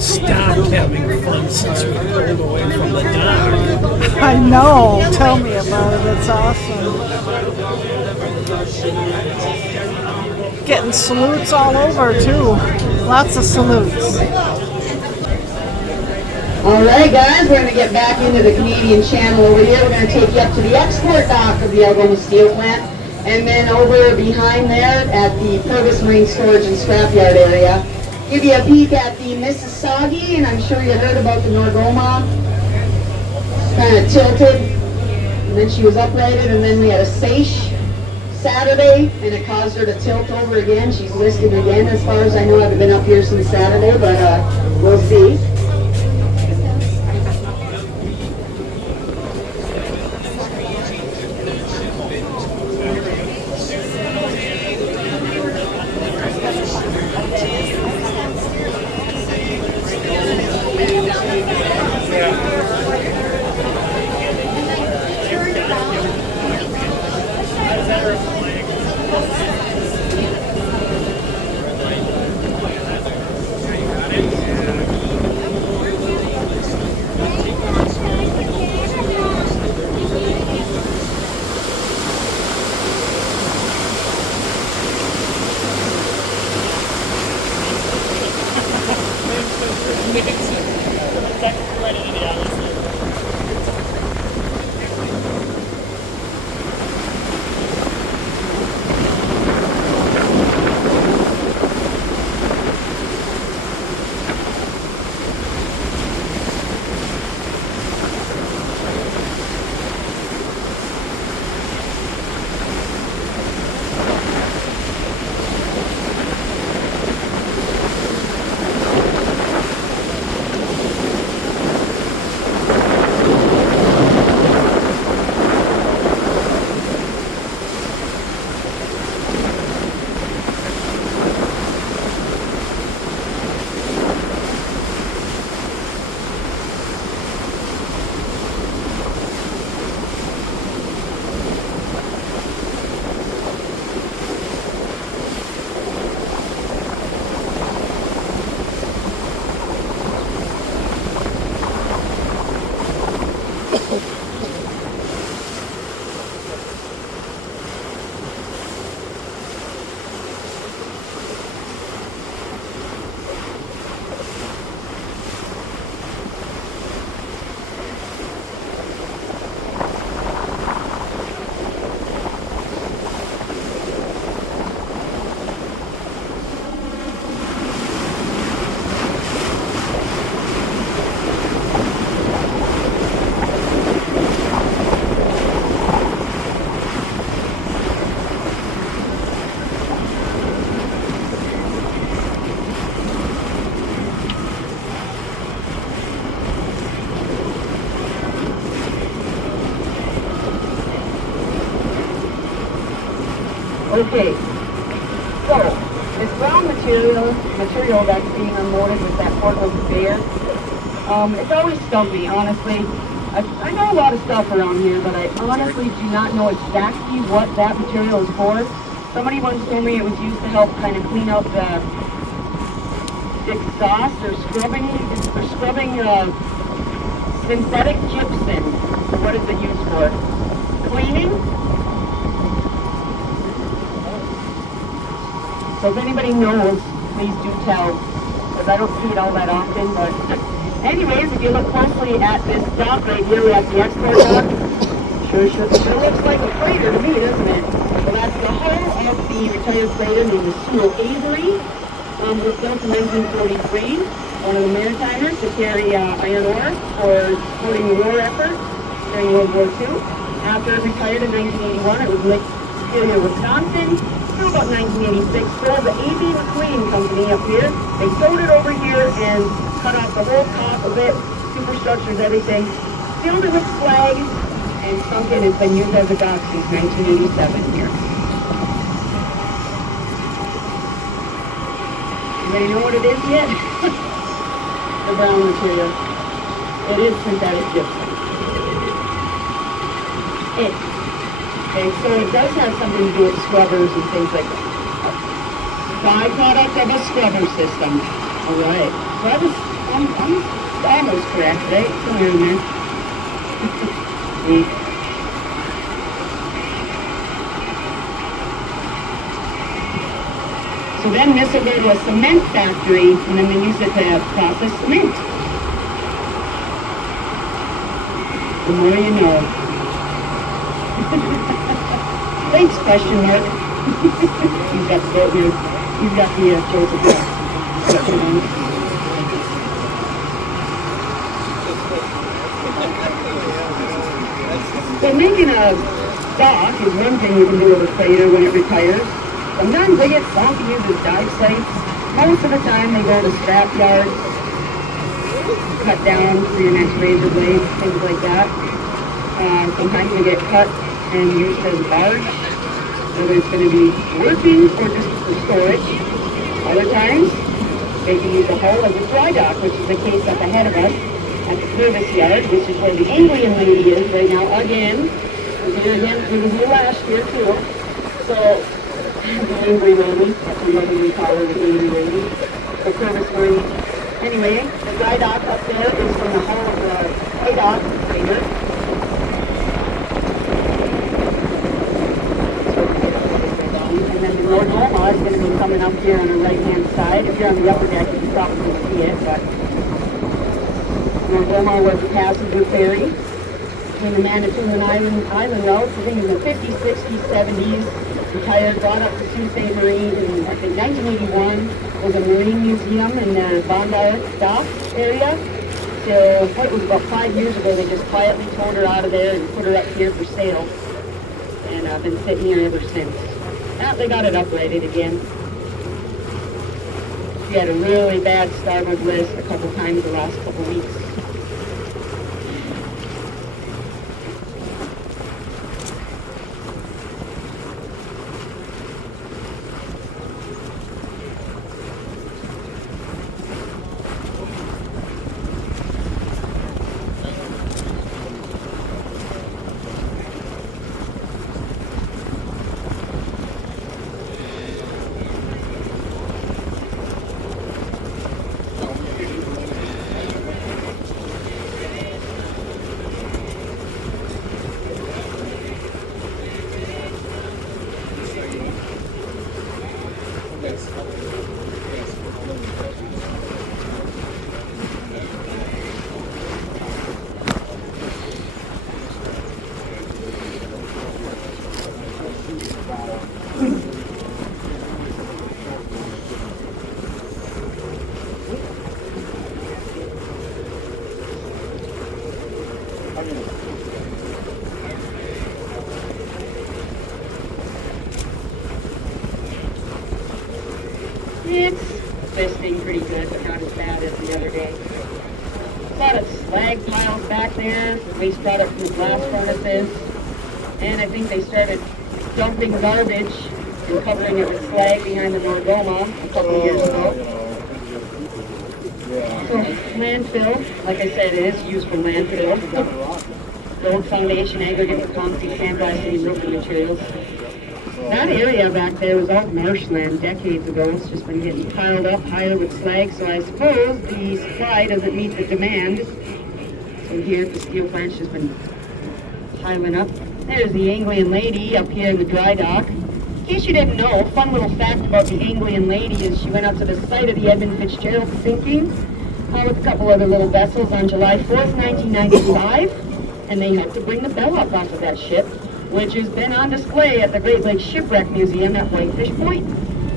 Stop having fun since we pulled away from the dock. I know. Tell me about it. It's awesome. Getting salutes all over too. Lots of salutes. Alright guys, we're going to get back into the Canadian Channel over here. We're going to take you up to the export dock of the Algoma Steel Plant, and then over behind there at the Purvis Marine Storage and Scrapyard area. Give you a peek at the Mississauga, and I'm sure you heard about the Algoma. Kind of tilted, and then she was uprighted, and then we had a Sault Saturday, and it caused her to tilt over again. She's listed again, as far as I know. I haven't been up here since Saturday, but we'll see. Okay, so this brown material that's being unloaded with that portable conveyor, it's always stumped me, honestly. I know a lot of stuff around here, but I honestly do not know exactly what that material is for. Somebody once told me it was used to help kind of clean up the exhaust or scrubbing. It's for scrubbing synthetic gypsum. So what is it used for? Cleaning? So if anybody knows, please do tell, because I don't see it all that often. But anyways, if you look closely at this dock right here, we have the export dock. Sure looks like a freighter to me, doesn't it? Well, that's the hull of the retired freighter named the Sault Avery. It was built in 1943, one of the Maritimers to carry iron ore for supporting the war effort during World War II. After it retired in 1981, it was linked to Superior, Wisconsin. Until about 1986, sold the A.B. McLean Company up here. They sold it over here and cut off the whole top of it, superstructures, everything. Filled it with slag and sunk it. It's been used as a dock since 1987 here. Anybody know what it is yet? The brown material. It is synthetic gypsum. Okay, so it does have something to do with scrubbers and things like that. Byproduct of a scrubber system. All right. So I'm almost correct, right? Somewhere in there. So then this will go to a cement factory, and then they use it to process cement. The more you know. Thanks, question mark. He's got the Boatnerd. He's got the Joseph question on it. So making a dock is one thing you can do with a freighter when it retires. Sometimes they get sunk and use as dive sites. Most of the time they go to scrap yards, cut down for your next razor blade, things like that. Sometimes they get cut and used as a barge, whether it's going to be working or just for storage. Other times, they can use the hull as a dry dock, which is the case up ahead of us at the service yard, which is where the Anglian lady is right now again. Here again, we was here last year too. So, the angry lady, that's what we call her, the angry lady, the service marine. Anyway, the dry dock up there is from the hull of the hay dock freighter. And then the Algoma is going to be coming up here on the right-hand side. If you're on the upper deck, you can probably see it, but Algoma was a passenger ferry between the Manitoulin Island routes, I think in the 50s, 60s, 70s. Retired, brought up to Sault Ste. Marie in, I think, 1981. Was a marine museum in the Boatnerd dock area. So, what, it was about 5 years ago, they just quietly towed her out of there and put her up here for sale. And I've been sitting here ever since. Now they got it uprighted again. She had a really bad starboard list a couple times the last couple weeks. It's fisting pretty good, but not as bad as the other day. A lot of slag piles back there, waste product from the blast furnaces, and I think they started dumping garbage and covering it with slag behind the Algoma a couple of years ago. So landfill, like I said, it is used for landfill. Gold foundation, aggregate for concrete, sandblasting, and roofing materials. That area back there was all marshland decades ago. It's just been getting piled up higher with slag, so I suppose the supply doesn't meet the demand. So here at the steel plant's just been piling up. There's the Anglian Lady up here in the dry dock. In case you didn't know, fun little fact about the Anglian Lady is she went out to the site of the Edmund Fitzgerald sinking with a couple other little vessels on July 4th, 1995, and they helped to bring the bell up off of that ship, which has been on display at the Great Lakes Shipwreck Museum at Whitefish Point.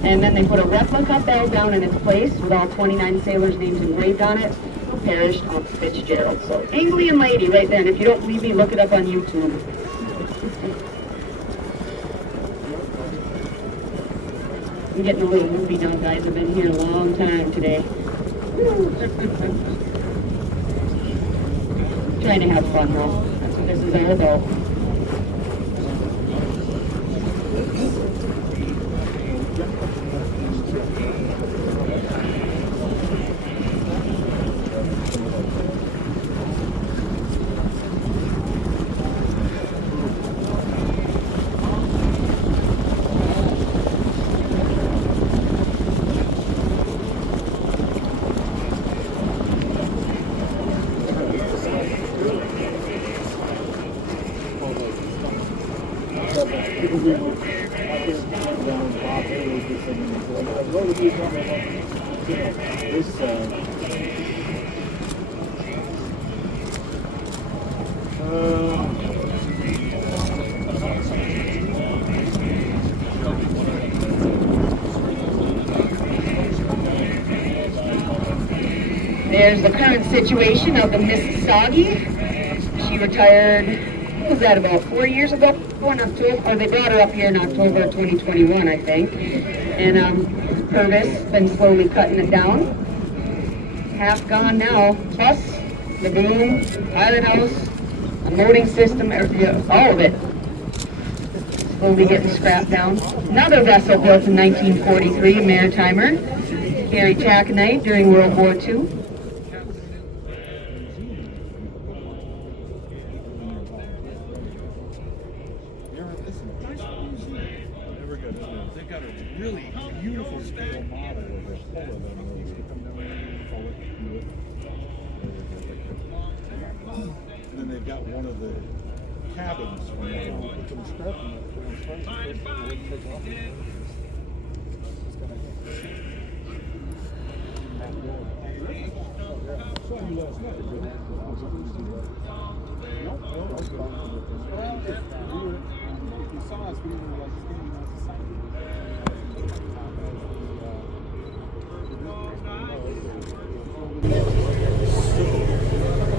And then they put a replica bell down in its place with all 29 sailors' names engraved on it who perished on Fitzgerald. So, Anglian Lady right there, and if you don't believe me, look it up on YouTube. I'm getting a little movie now, guys. I've been here a long time today. Trying to have fun, though. That's what this is all about. There's the current situation of the Mississauga. She retired, what was that, about 4 years ago? In October, or they brought her up here in October of 2021, I think. And Purvis been slowly cutting it down. Half gone now. Plus the boom, pilot house, unloading system, all of it. Slowly getting scrapped down. Another vessel built in 1943, a maritimer, carried taconite during World War II. Really beautiful scale model of a whole of them. And then they've got one of the cabins from put some scrap in it. Nope, I was bumping with this. If you saw us, we were like standing out the side.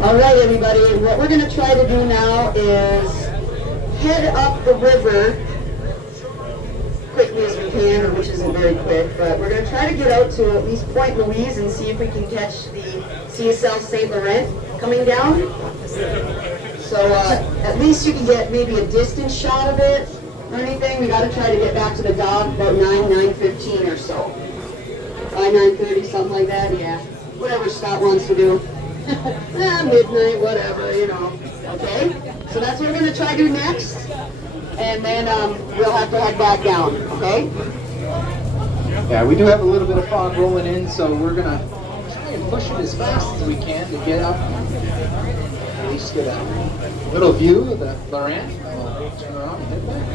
All right, everybody, what we're going to try to do now is head up the river quickly as we can, or which isn't very quick, but we're going to try to get out to at least Point Louise and see if we can catch the CSL St. Laurent coming down. So at least you can get maybe a distance shot of it or anything. We got to try to get back to the dock about 9:15 or so. By 9:30, something like that, yeah. Whatever Scott wants to do. Midnight, whatever, you know. Okay? So that's what we're going to try to do next. And then we'll have to head back down, okay? Yeah, we do have a little bit of fog rolling in, so we're going to try and push it as fast as we can to get up. At least get a little view of the Laurent. We'll turn around and head back.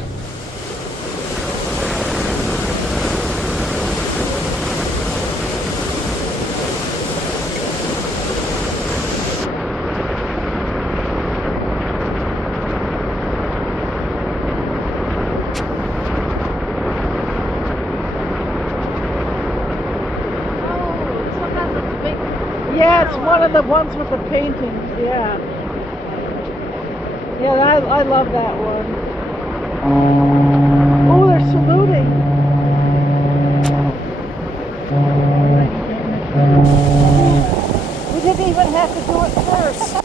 Yeah, it's one of the ones with the paintings, yeah. Yeah, I love that one. Oh, they're saluting. We didn't even have to do it first.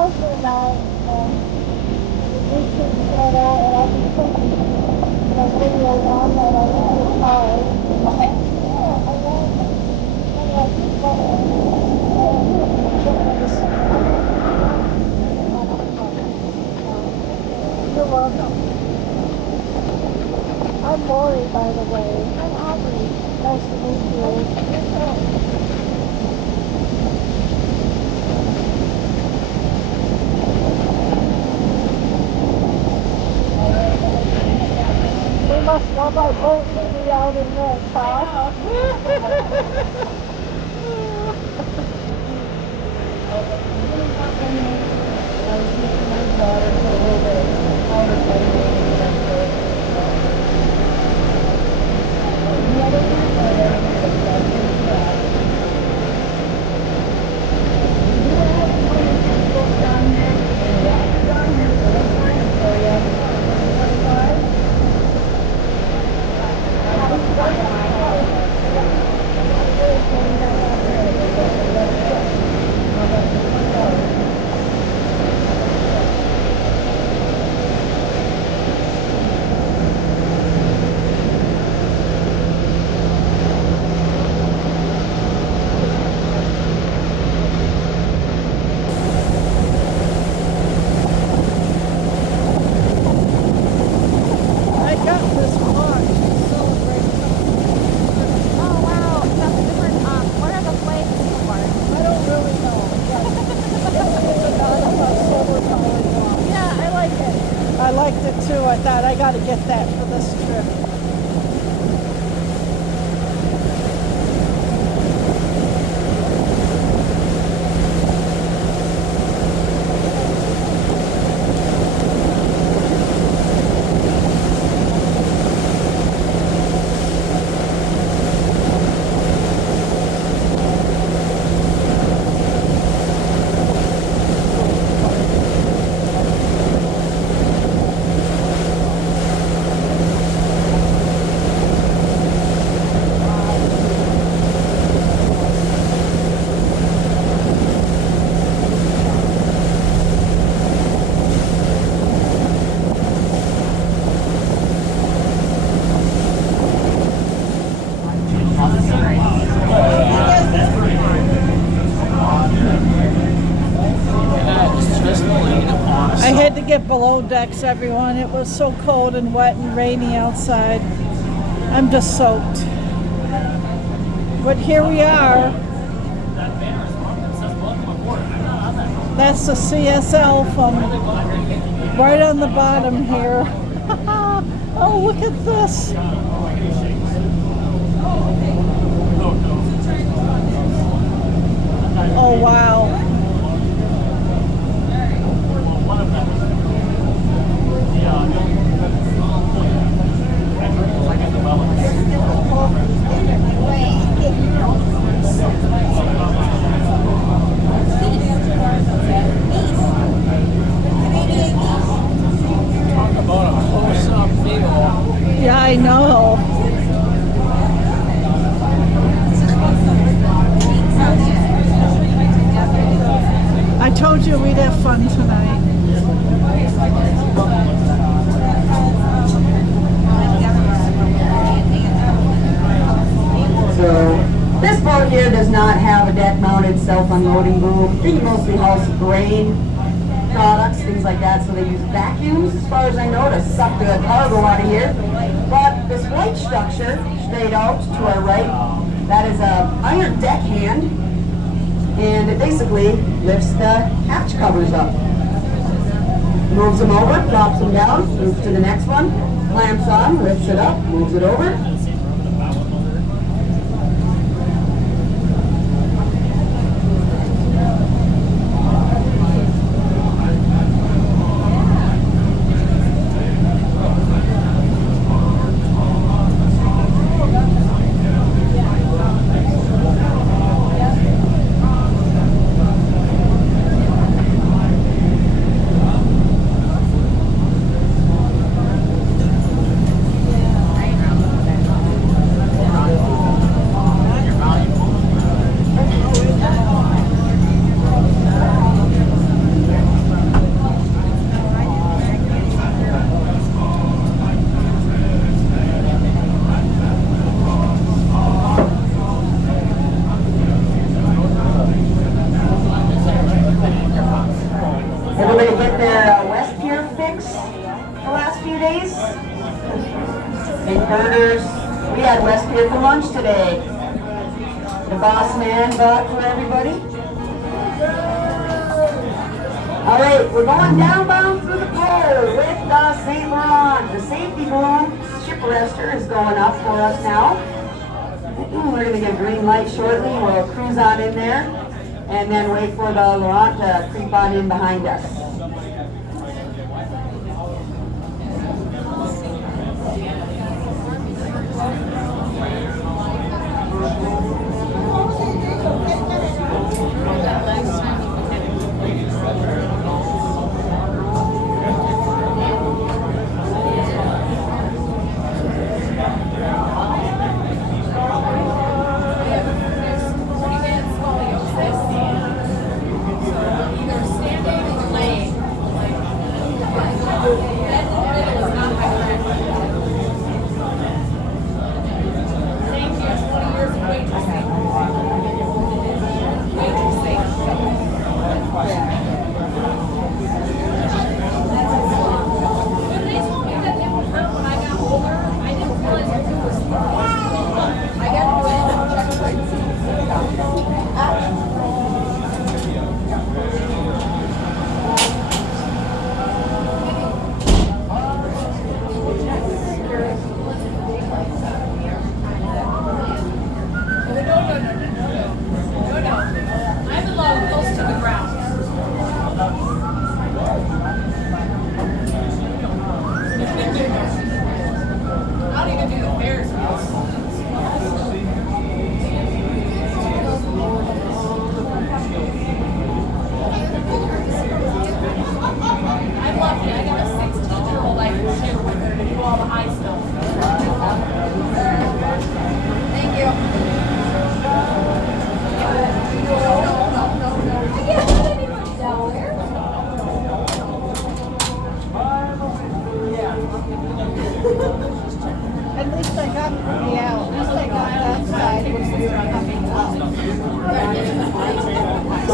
husband and I, we used to Canada, and I'll be taking the video on that I have in college. You're welcome. I'm Lori, by the way. I'm Aubrey. Nice to meet you. We must love our boat to be out in this, huh? I liked it too. I thought I got to get that for this trip. I had to get below decks, everyone. It was so cold and wet and rainy outside. I'm just soaked. But here we are. That's the CSL from right on the bottom here. Oh, look at this. Oh, wow. Yeah, I know. I told you we'd have fun tonight. So this boat here does not have a deck-mounted self-unloading boom. They mostly house grain products, things like that, so they use vacuums, as far as I know, to suck the cargo out of here. But this white structure, straight out to our right, that is a iron deckhand, and it basically lifts the hatch covers up. Moves them over, drops them down, moves to the next one, clamps on, lifts it up, moves it over. birders. We had West Pier for lunch today. The boss man bought for everybody. All right, we're going downbound through the pole with the St. Laurent. The safety boom ship arrestor is going up for us now. We're going to get a green light shortly. We'll cruise on in there and then wait for the Laurent to creep on in behind us.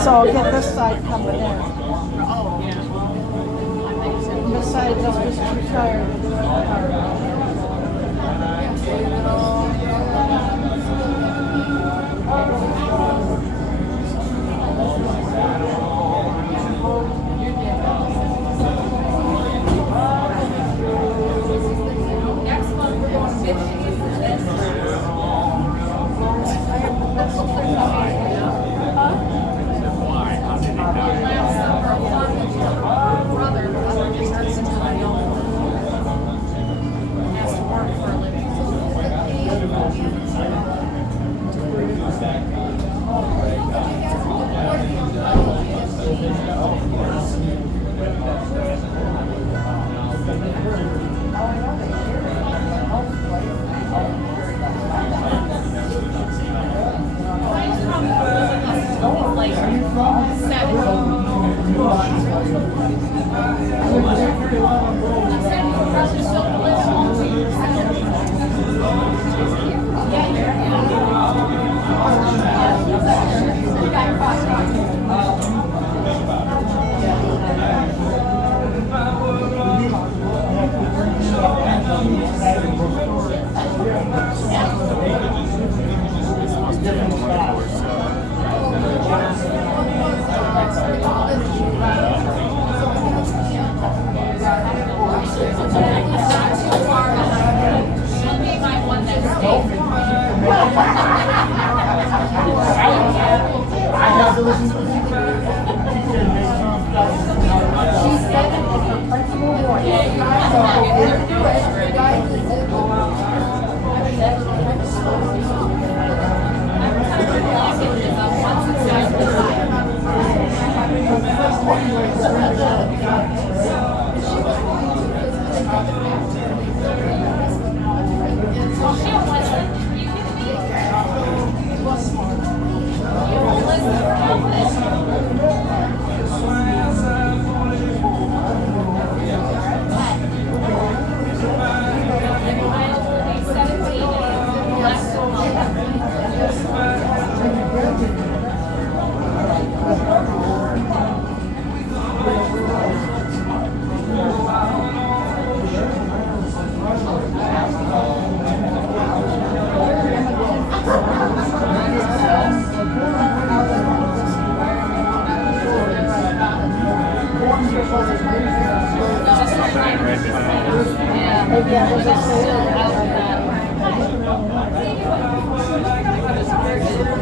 So I'll get this side coming in. And this side just was too tired. Next month we're going to Michigan.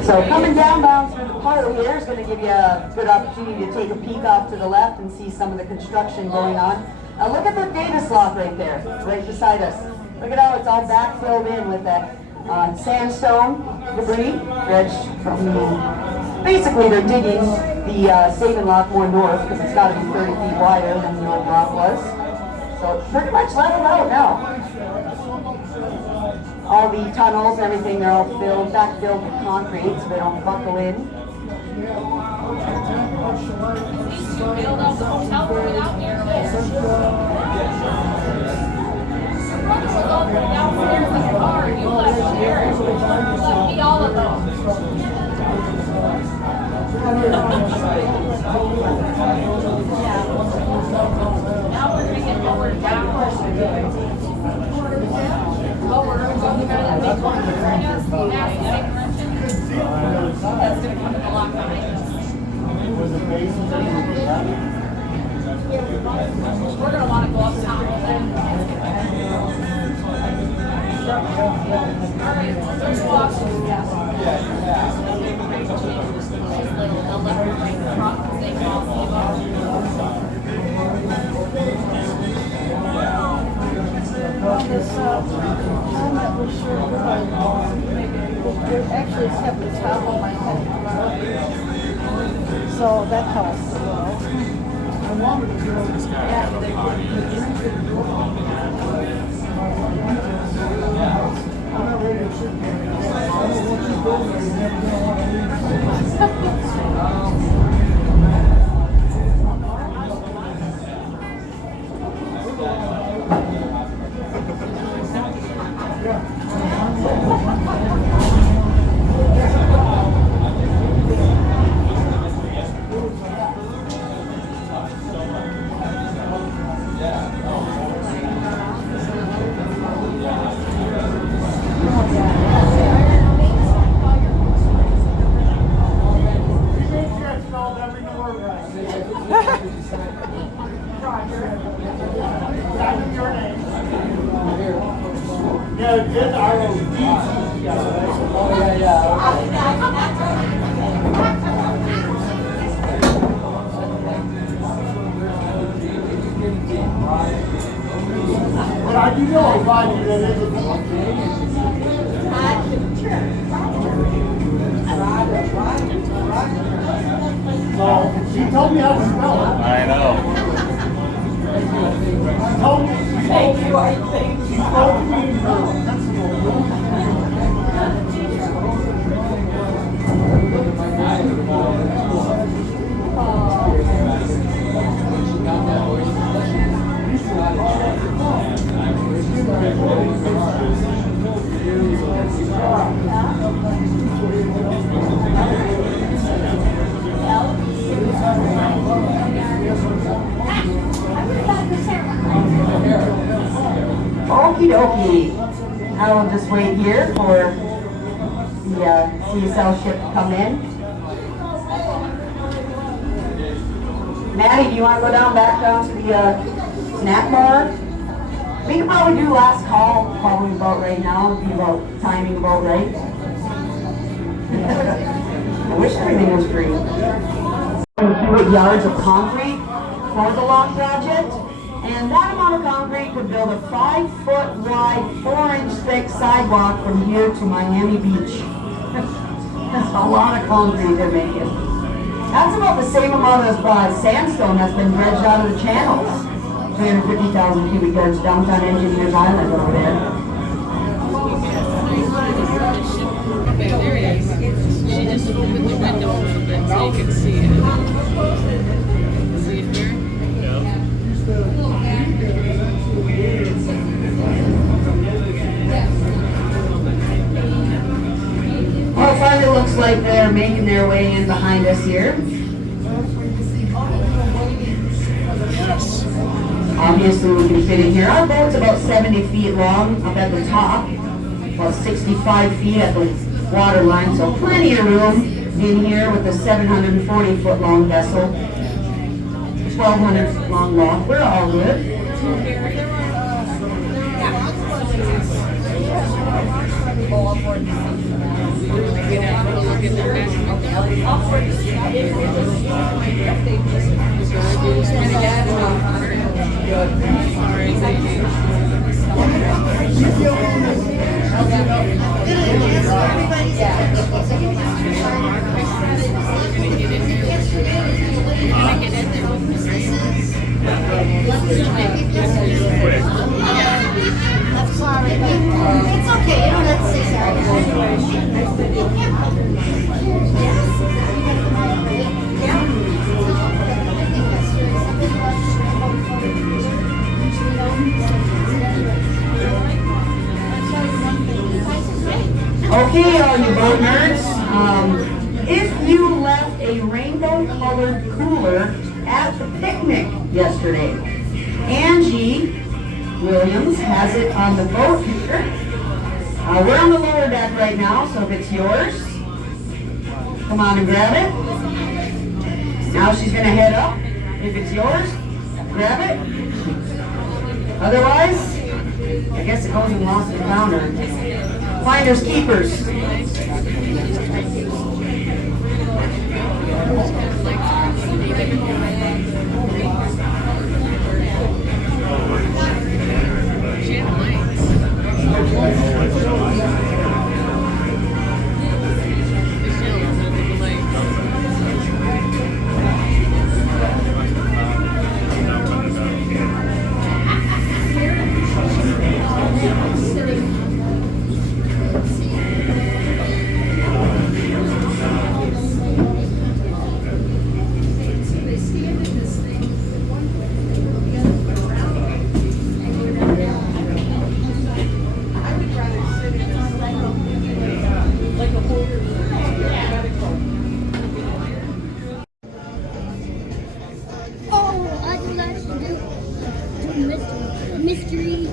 So coming downbound through the puddle here is going to give you a good opportunity to take a peek off to the left and see some of the construction going on. Now look at the Davis lock right there, right beside us. Look at how it's all backfilled in with that sandstone debris dredged from basically they're digging the Savin lock more north because it's got to be 30 feet wider than the old lock was. So it's pretty much leveled out now. All the tunnels and everything, they're all backfilled with concrete so they don't buckle in. Build up the hotel without airways. Brother was over downstairs in the car and you left upstairs. You left me all of those. Now we're going to get lowered down. Lower, so we got that big one behind us, the same direction. That's going to come in the lock behind us. We're going to want to go up top with that. Alright, let's walk. They'll let her bring the truck because they can all see about On this one that was sure good. Actually, it's at the top of my head. So that helps. She told me how to spell it. I know. She told me. Thank you, I think. She told me her principal. Okie dokie. I will just wait here for the CSL ship to come in. Maddie, do you want to go back down to the snack bar? We can probably do last call following about right now. It'd be about timing about right. I wish everything was free. 200 yards of concrete for the lock project. And that amount of concrete would build a 5-foot wide, 4-inch thick sidewalk from here to Miami Beach. That's a lot of concrete they're making. That's about the same amount of sandstone that's been dredged out of the channels. 350,000 cubic yards downtown Engineers Island over there. There it is. She just opened the window a little bit so you can see it. See it here? Well, it finally looks like they're making their way in behind us here. Obviously we can fit in here. Our boat's about 70 feet long up at the top, about 65 feet at the water line, so plenty of room in here with a 740 foot long vessel. 1,200 long log. We're all good. I'm sorry. It's okay. You don't have to say Okay, all you boat nerds, if you left a rainbow-colored cooler at the picnic yesterday, Angie Williams has it on the boat here. We're on the lower deck right now, so if it's yours, come on and grab it. Now she's going to head up. If it's yours, grab it. Otherwise, I guess it goes and lost the counter. Finders keepers. mystery.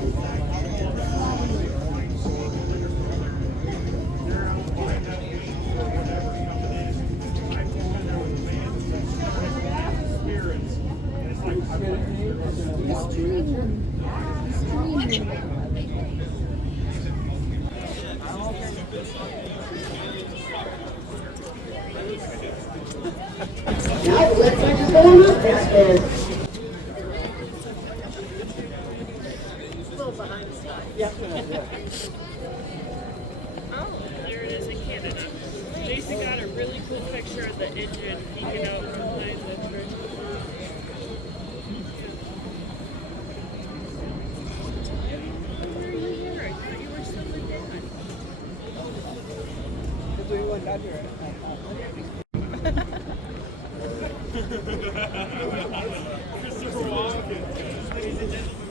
Now let's just go on up this. Oh, there it is in Canada. Jason got a really cool picture of the engine peeking out from behind the tree. Where are you here? I thought you were still with Dad. Because we went down here. Christopher Walken. Ladies and gentlemen,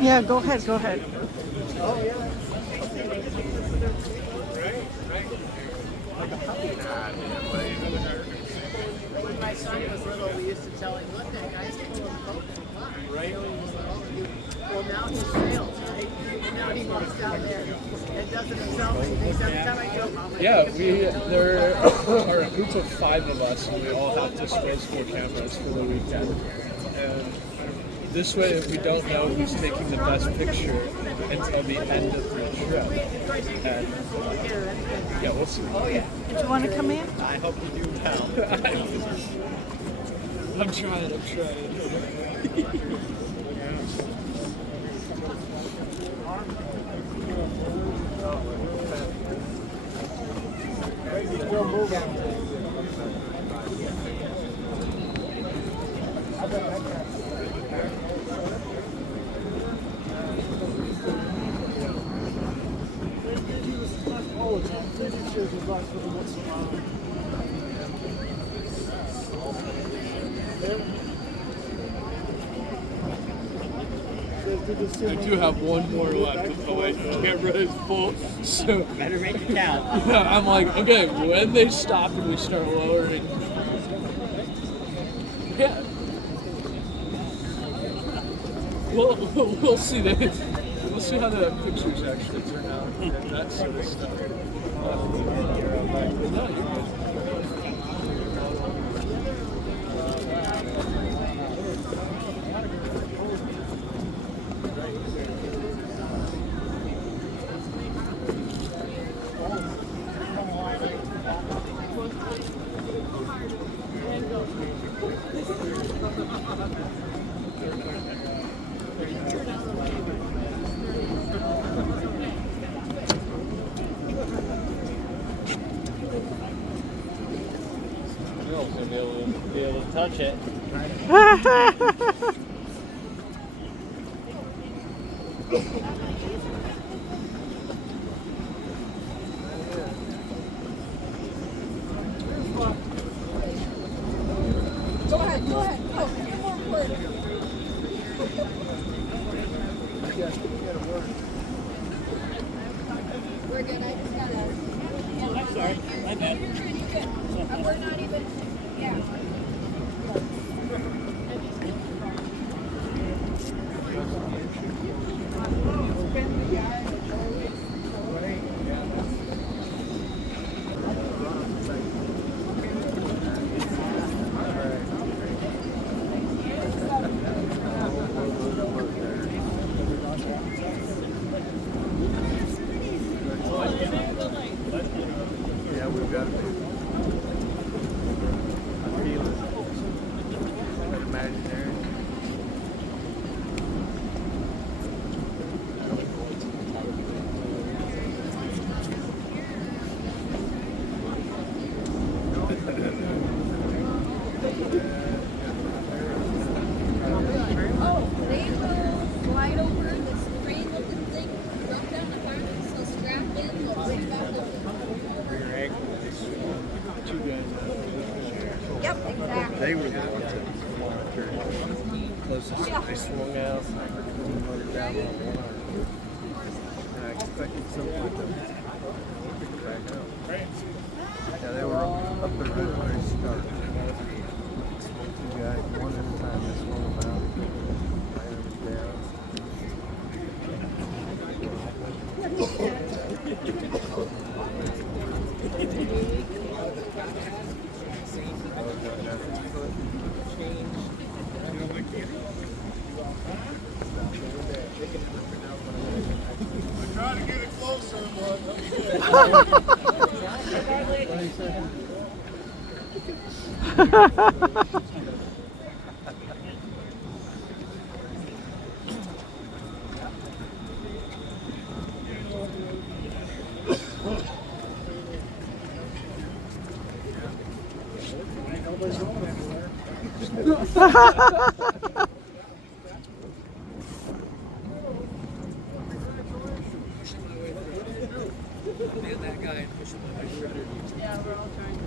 Yeah, go ahead, go ahead. oh yeah. When my son was little, we used to tell him, look, that guy's pulling a boat from the bar. Right. Well, now he sails, right? And now he walks down there and does it himself. He thinks every time I go, Mom, There are a group of 5 of us, and we all have disposable cameras for the weekend. And this way, we don't know who's taking the best picture until the end of the trip. And yeah, we'll see. oh yeah. Do you want to come in? I hope you do well. I'm trying. Still moving. I do have one more left until my camera is full, so better make it count. Yeah, I'm like, okay, when they stop and we start lowering. Yeah. We'll see that. We'll see how the pictures actually turn out and that sort of stuff. No, you're good. Be able to touch it. Go ahead. Go. You're more important. We're good. I just gotta. Yeah, I'm sorry. My bad. We're not even. Yeah. Yeah, we've got it. I feel it. That imaginary. Oh, they will slide over this crane looking thing, drop down the harness, so strap in, go right back up. Two guys. Yep, exactly. They were the ones that closest. Yeah. They swung out and motored down on one arm. And I expected something like that to pick it back up. Yeah, they were up there right where they started. Two guys, one at a time, they swung them out. Ran them down. Try to get it closer, Man, that guy and push him away. Yeah, we're all trying.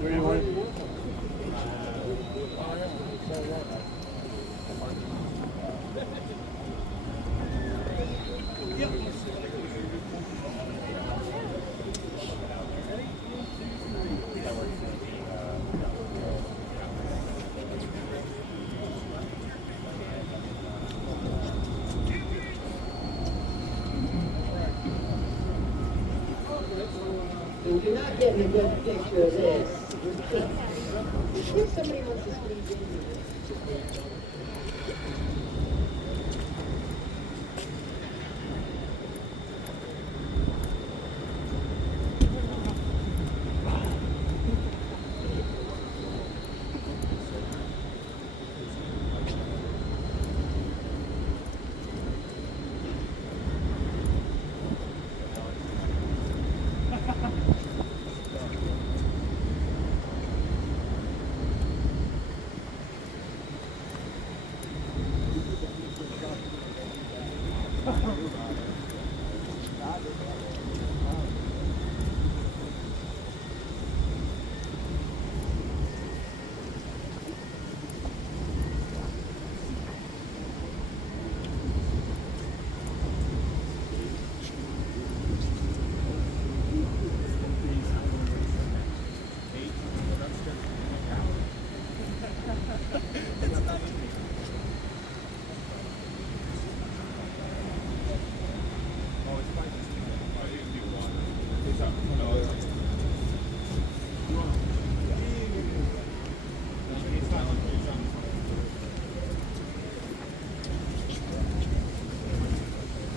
Where do you want? If you're not getting a good picture of this, if somebody wants to squeeze in.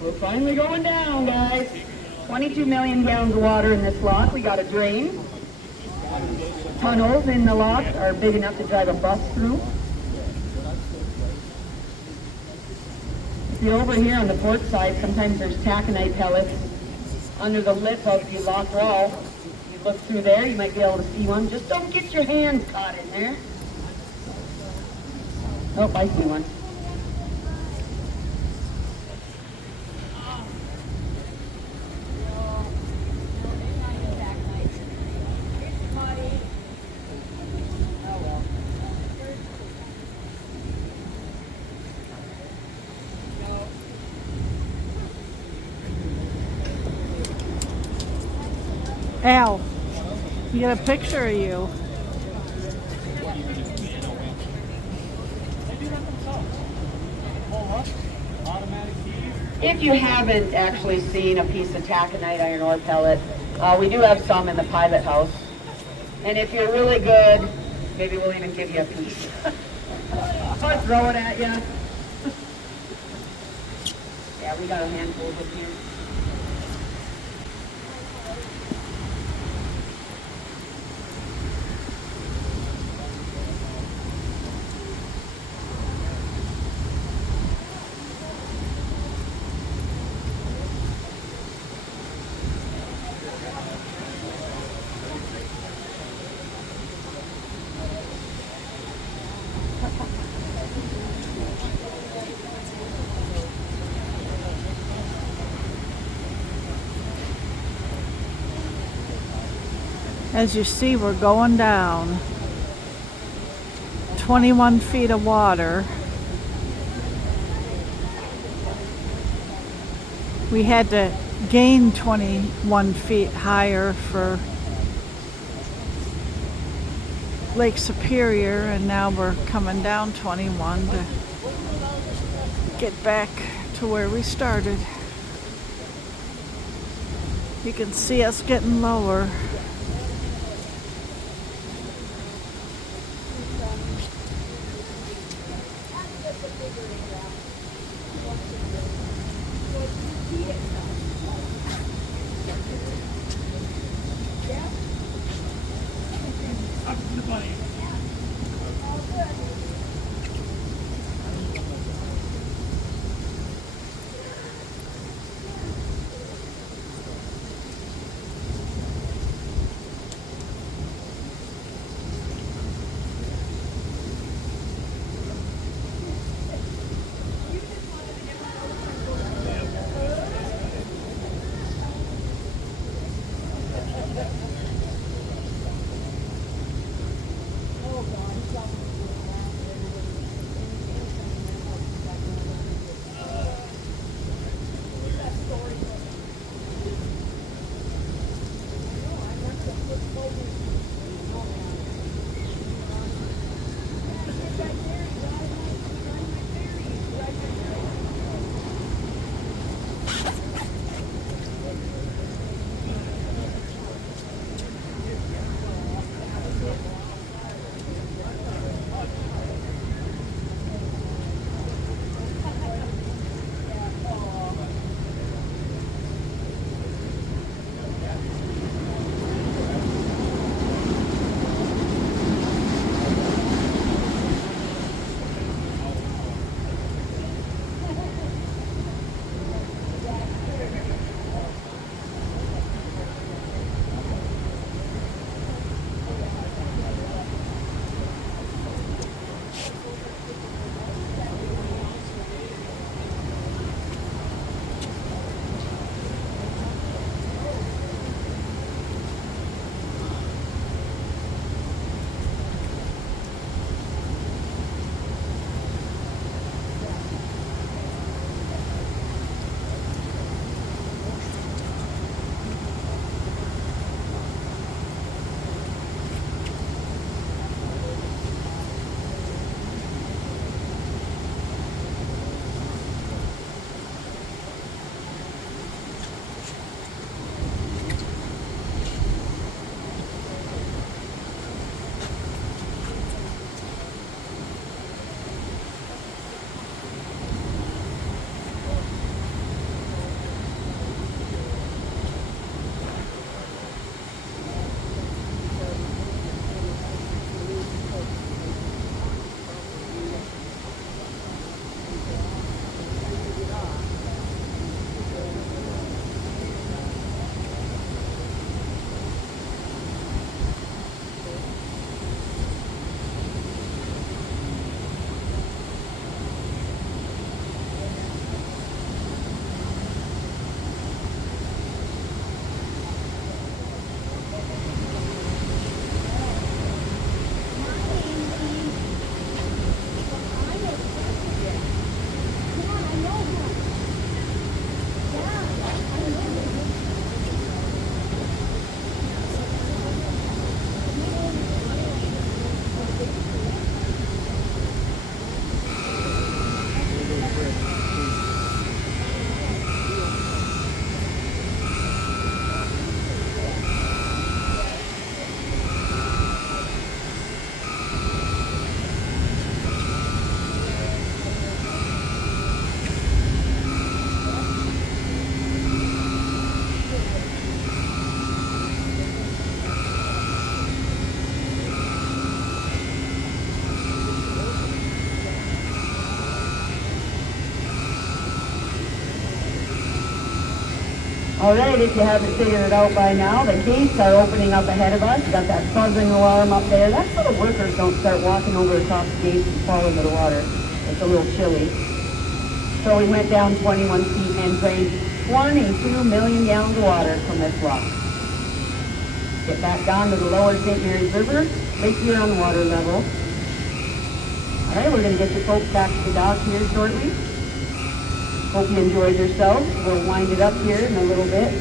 We're finally going down, guys. 22 million gallons of water in this lot. We got a drain. Tunnels in the lot are big enough to drive a bus through. See, over here on the port side, sometimes there's taconite pellets under the lip of the lock wall. You look through there, you might be able to see one. Just don't get your hands caught in there. Oh, I see one. Al, you got a picture of you. If you haven't actually seen a piece of taconite iron ore pellet, we do have some in the pilot house. And if you're really good, maybe we'll even give you a piece. I'll throw it at you. Yeah, we got a handful of it here. As you see, we're going down. 21 feet of water. We had to gain 21 feet higher for Lake Superior, and now we're coming down 21 to get back to where we started. You can see us getting lower. All right, if you haven't figured it out by now, the gates are opening up ahead of us. Got that buzzing alarm up there. That's so the workers don't start walking over the top of the gates and fall into the water. It's a little chilly. So we went down 21 feet and drained 22 million gallons of water from this rock. Get back down to the lower St. Mary's River, Lake Huron water level. All right, we're going to get you folks back to the dock here shortly. Hope you enjoyed yourselves. We'll wind it up here in a little bit.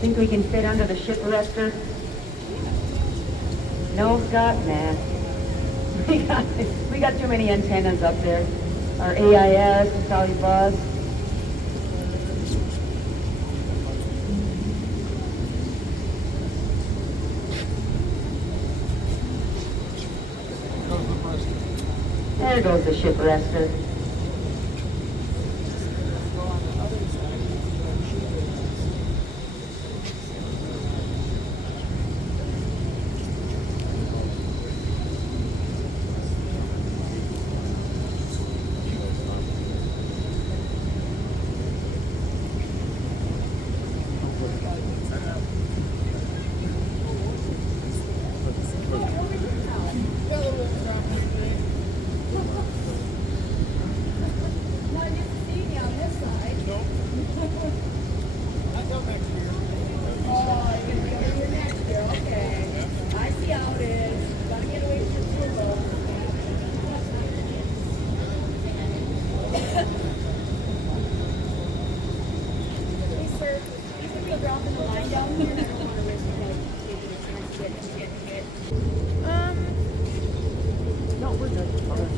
Think we can fit under the ship arrestor? No, Scott? Nah. We got too many antennas up there. Our AIS, the Saudi bus. There goes the ship arrestor.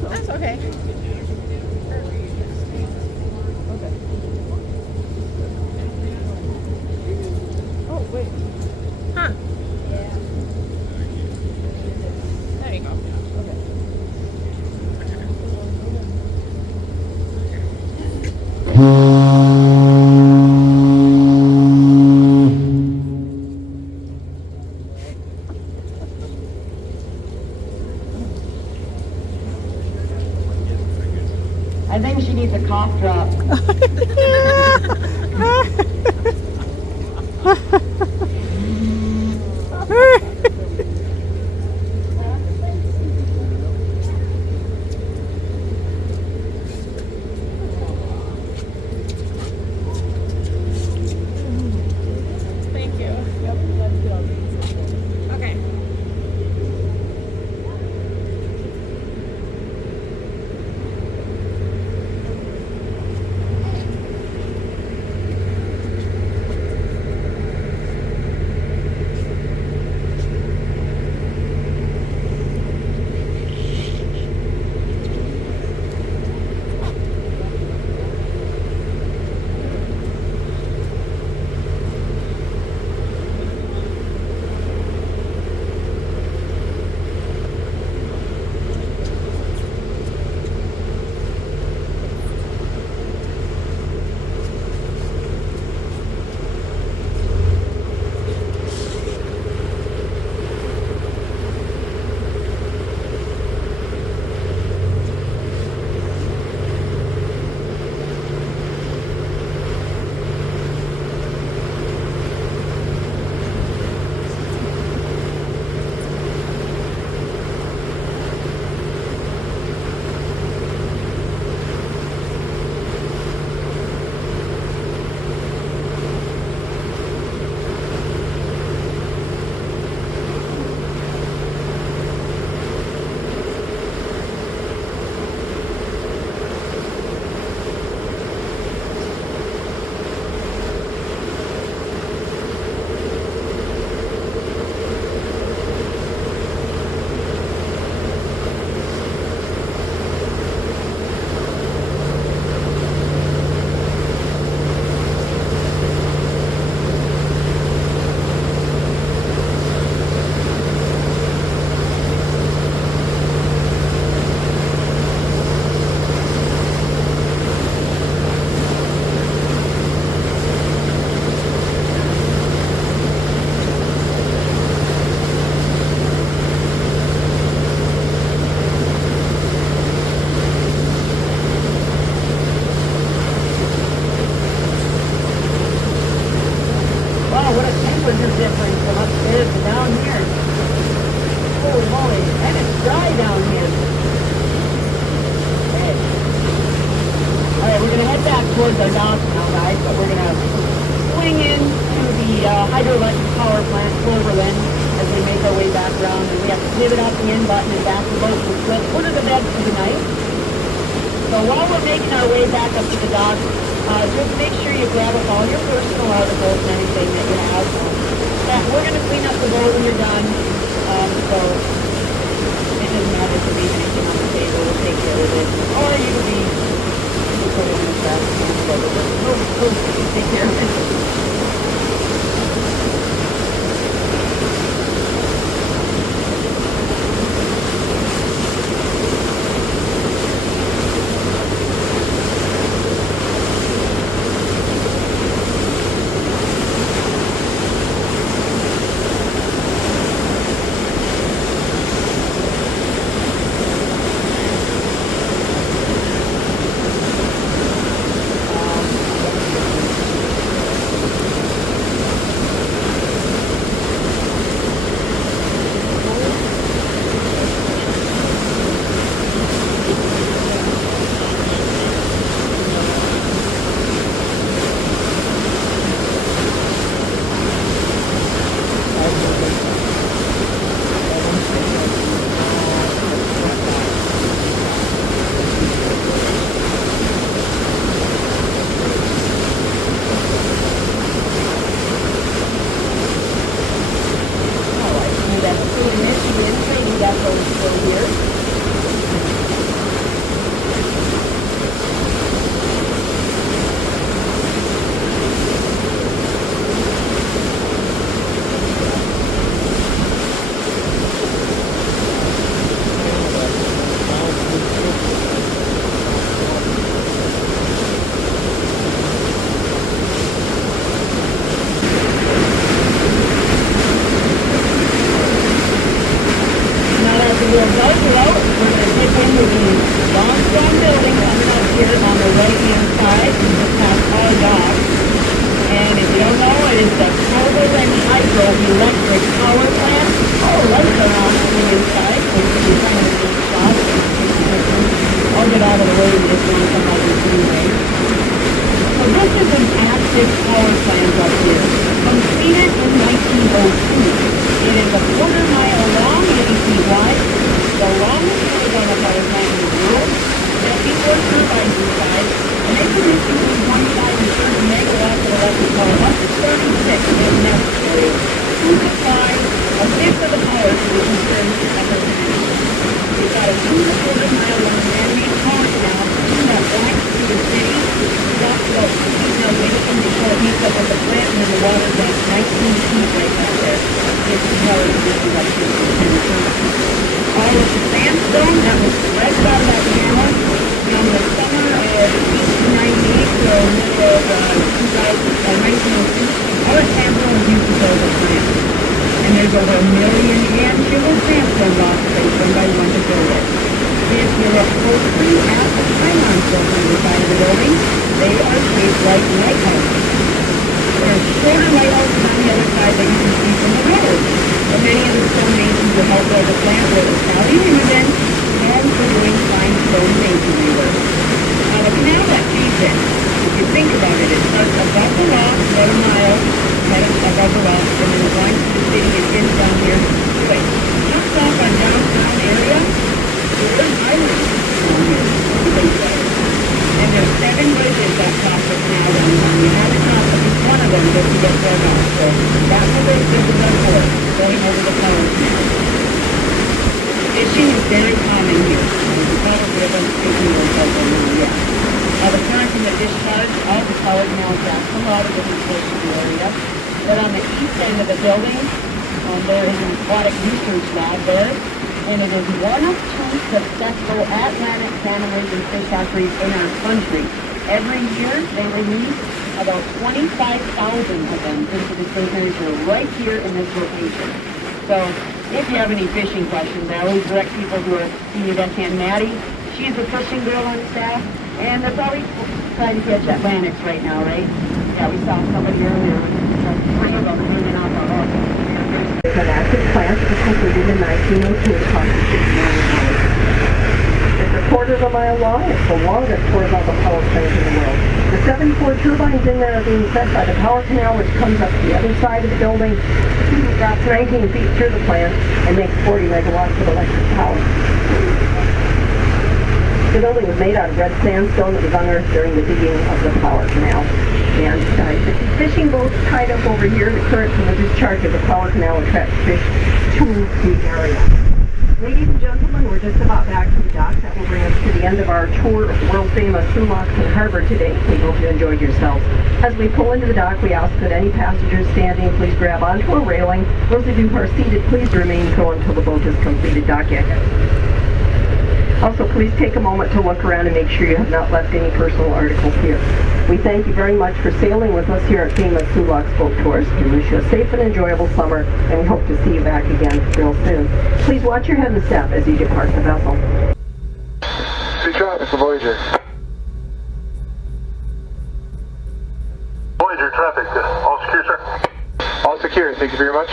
That's okay. Oh, wait. Huh. There you go. I think she needs a cough drop. Thank you. Okay. close our docks now, guys, but we're going to swing into the hydroelectric power plant, Cloverland, as we make our way back around. And we have to pivot out the end button and back the boat to put her to bed for the night. So while we're making our way back up to the dock, just make sure you grab up all your personal articles and anything that you have. We're going to clean up the boat when you're done. So it doesn't matter if you leave anything on the table. We'll take care of it. Or you can put it in the trash can. We'll take care of it. Fishing questions. I always direct people to our senior deckhand Maddie. She's a fishing girl on staff, and they're probably trying to catch Atlantics right now, right? Yeah, we saw somebody earlier with 3 of them hanging off our hook. It's an active plant that was completed in 1902 and cost $6 million. It's a quarter of a mile long. It's the longest horizontal power plant in the world. The 74 turbines in there are being fed by the power canal, which comes up the other side of the building, drops 19 feet through the plant, and makes 40 megawatts of electric power. The building was made out of red sandstone that was unearthed during the digging of the power canal. And 50 fishing boats tied up over here. The current from the discharge of the power canal attracts fish to the area. Ladies and gentlemen, we're just about back to the dock. That will bring us to the end of our tour of world-famous Sault Harbor today. We hope you enjoyed yourselves. As we pull into the dock, we ask that any passengers standing please grab onto a railing. Those of you who are seated, please remain so until the boat has completed docking. Also, please take a moment to look around and make sure you have not left any personal articles here. We thank you very much for sailing with us here at famous Sault Boat Tours. We wish you a safe and enjoyable summer, and we hope to see you back again real soon. Please watch your head and step as you depart the vessel. Sea traffic for Voyager. Voyager traffic, all secure, sir? All secure, thank you very much.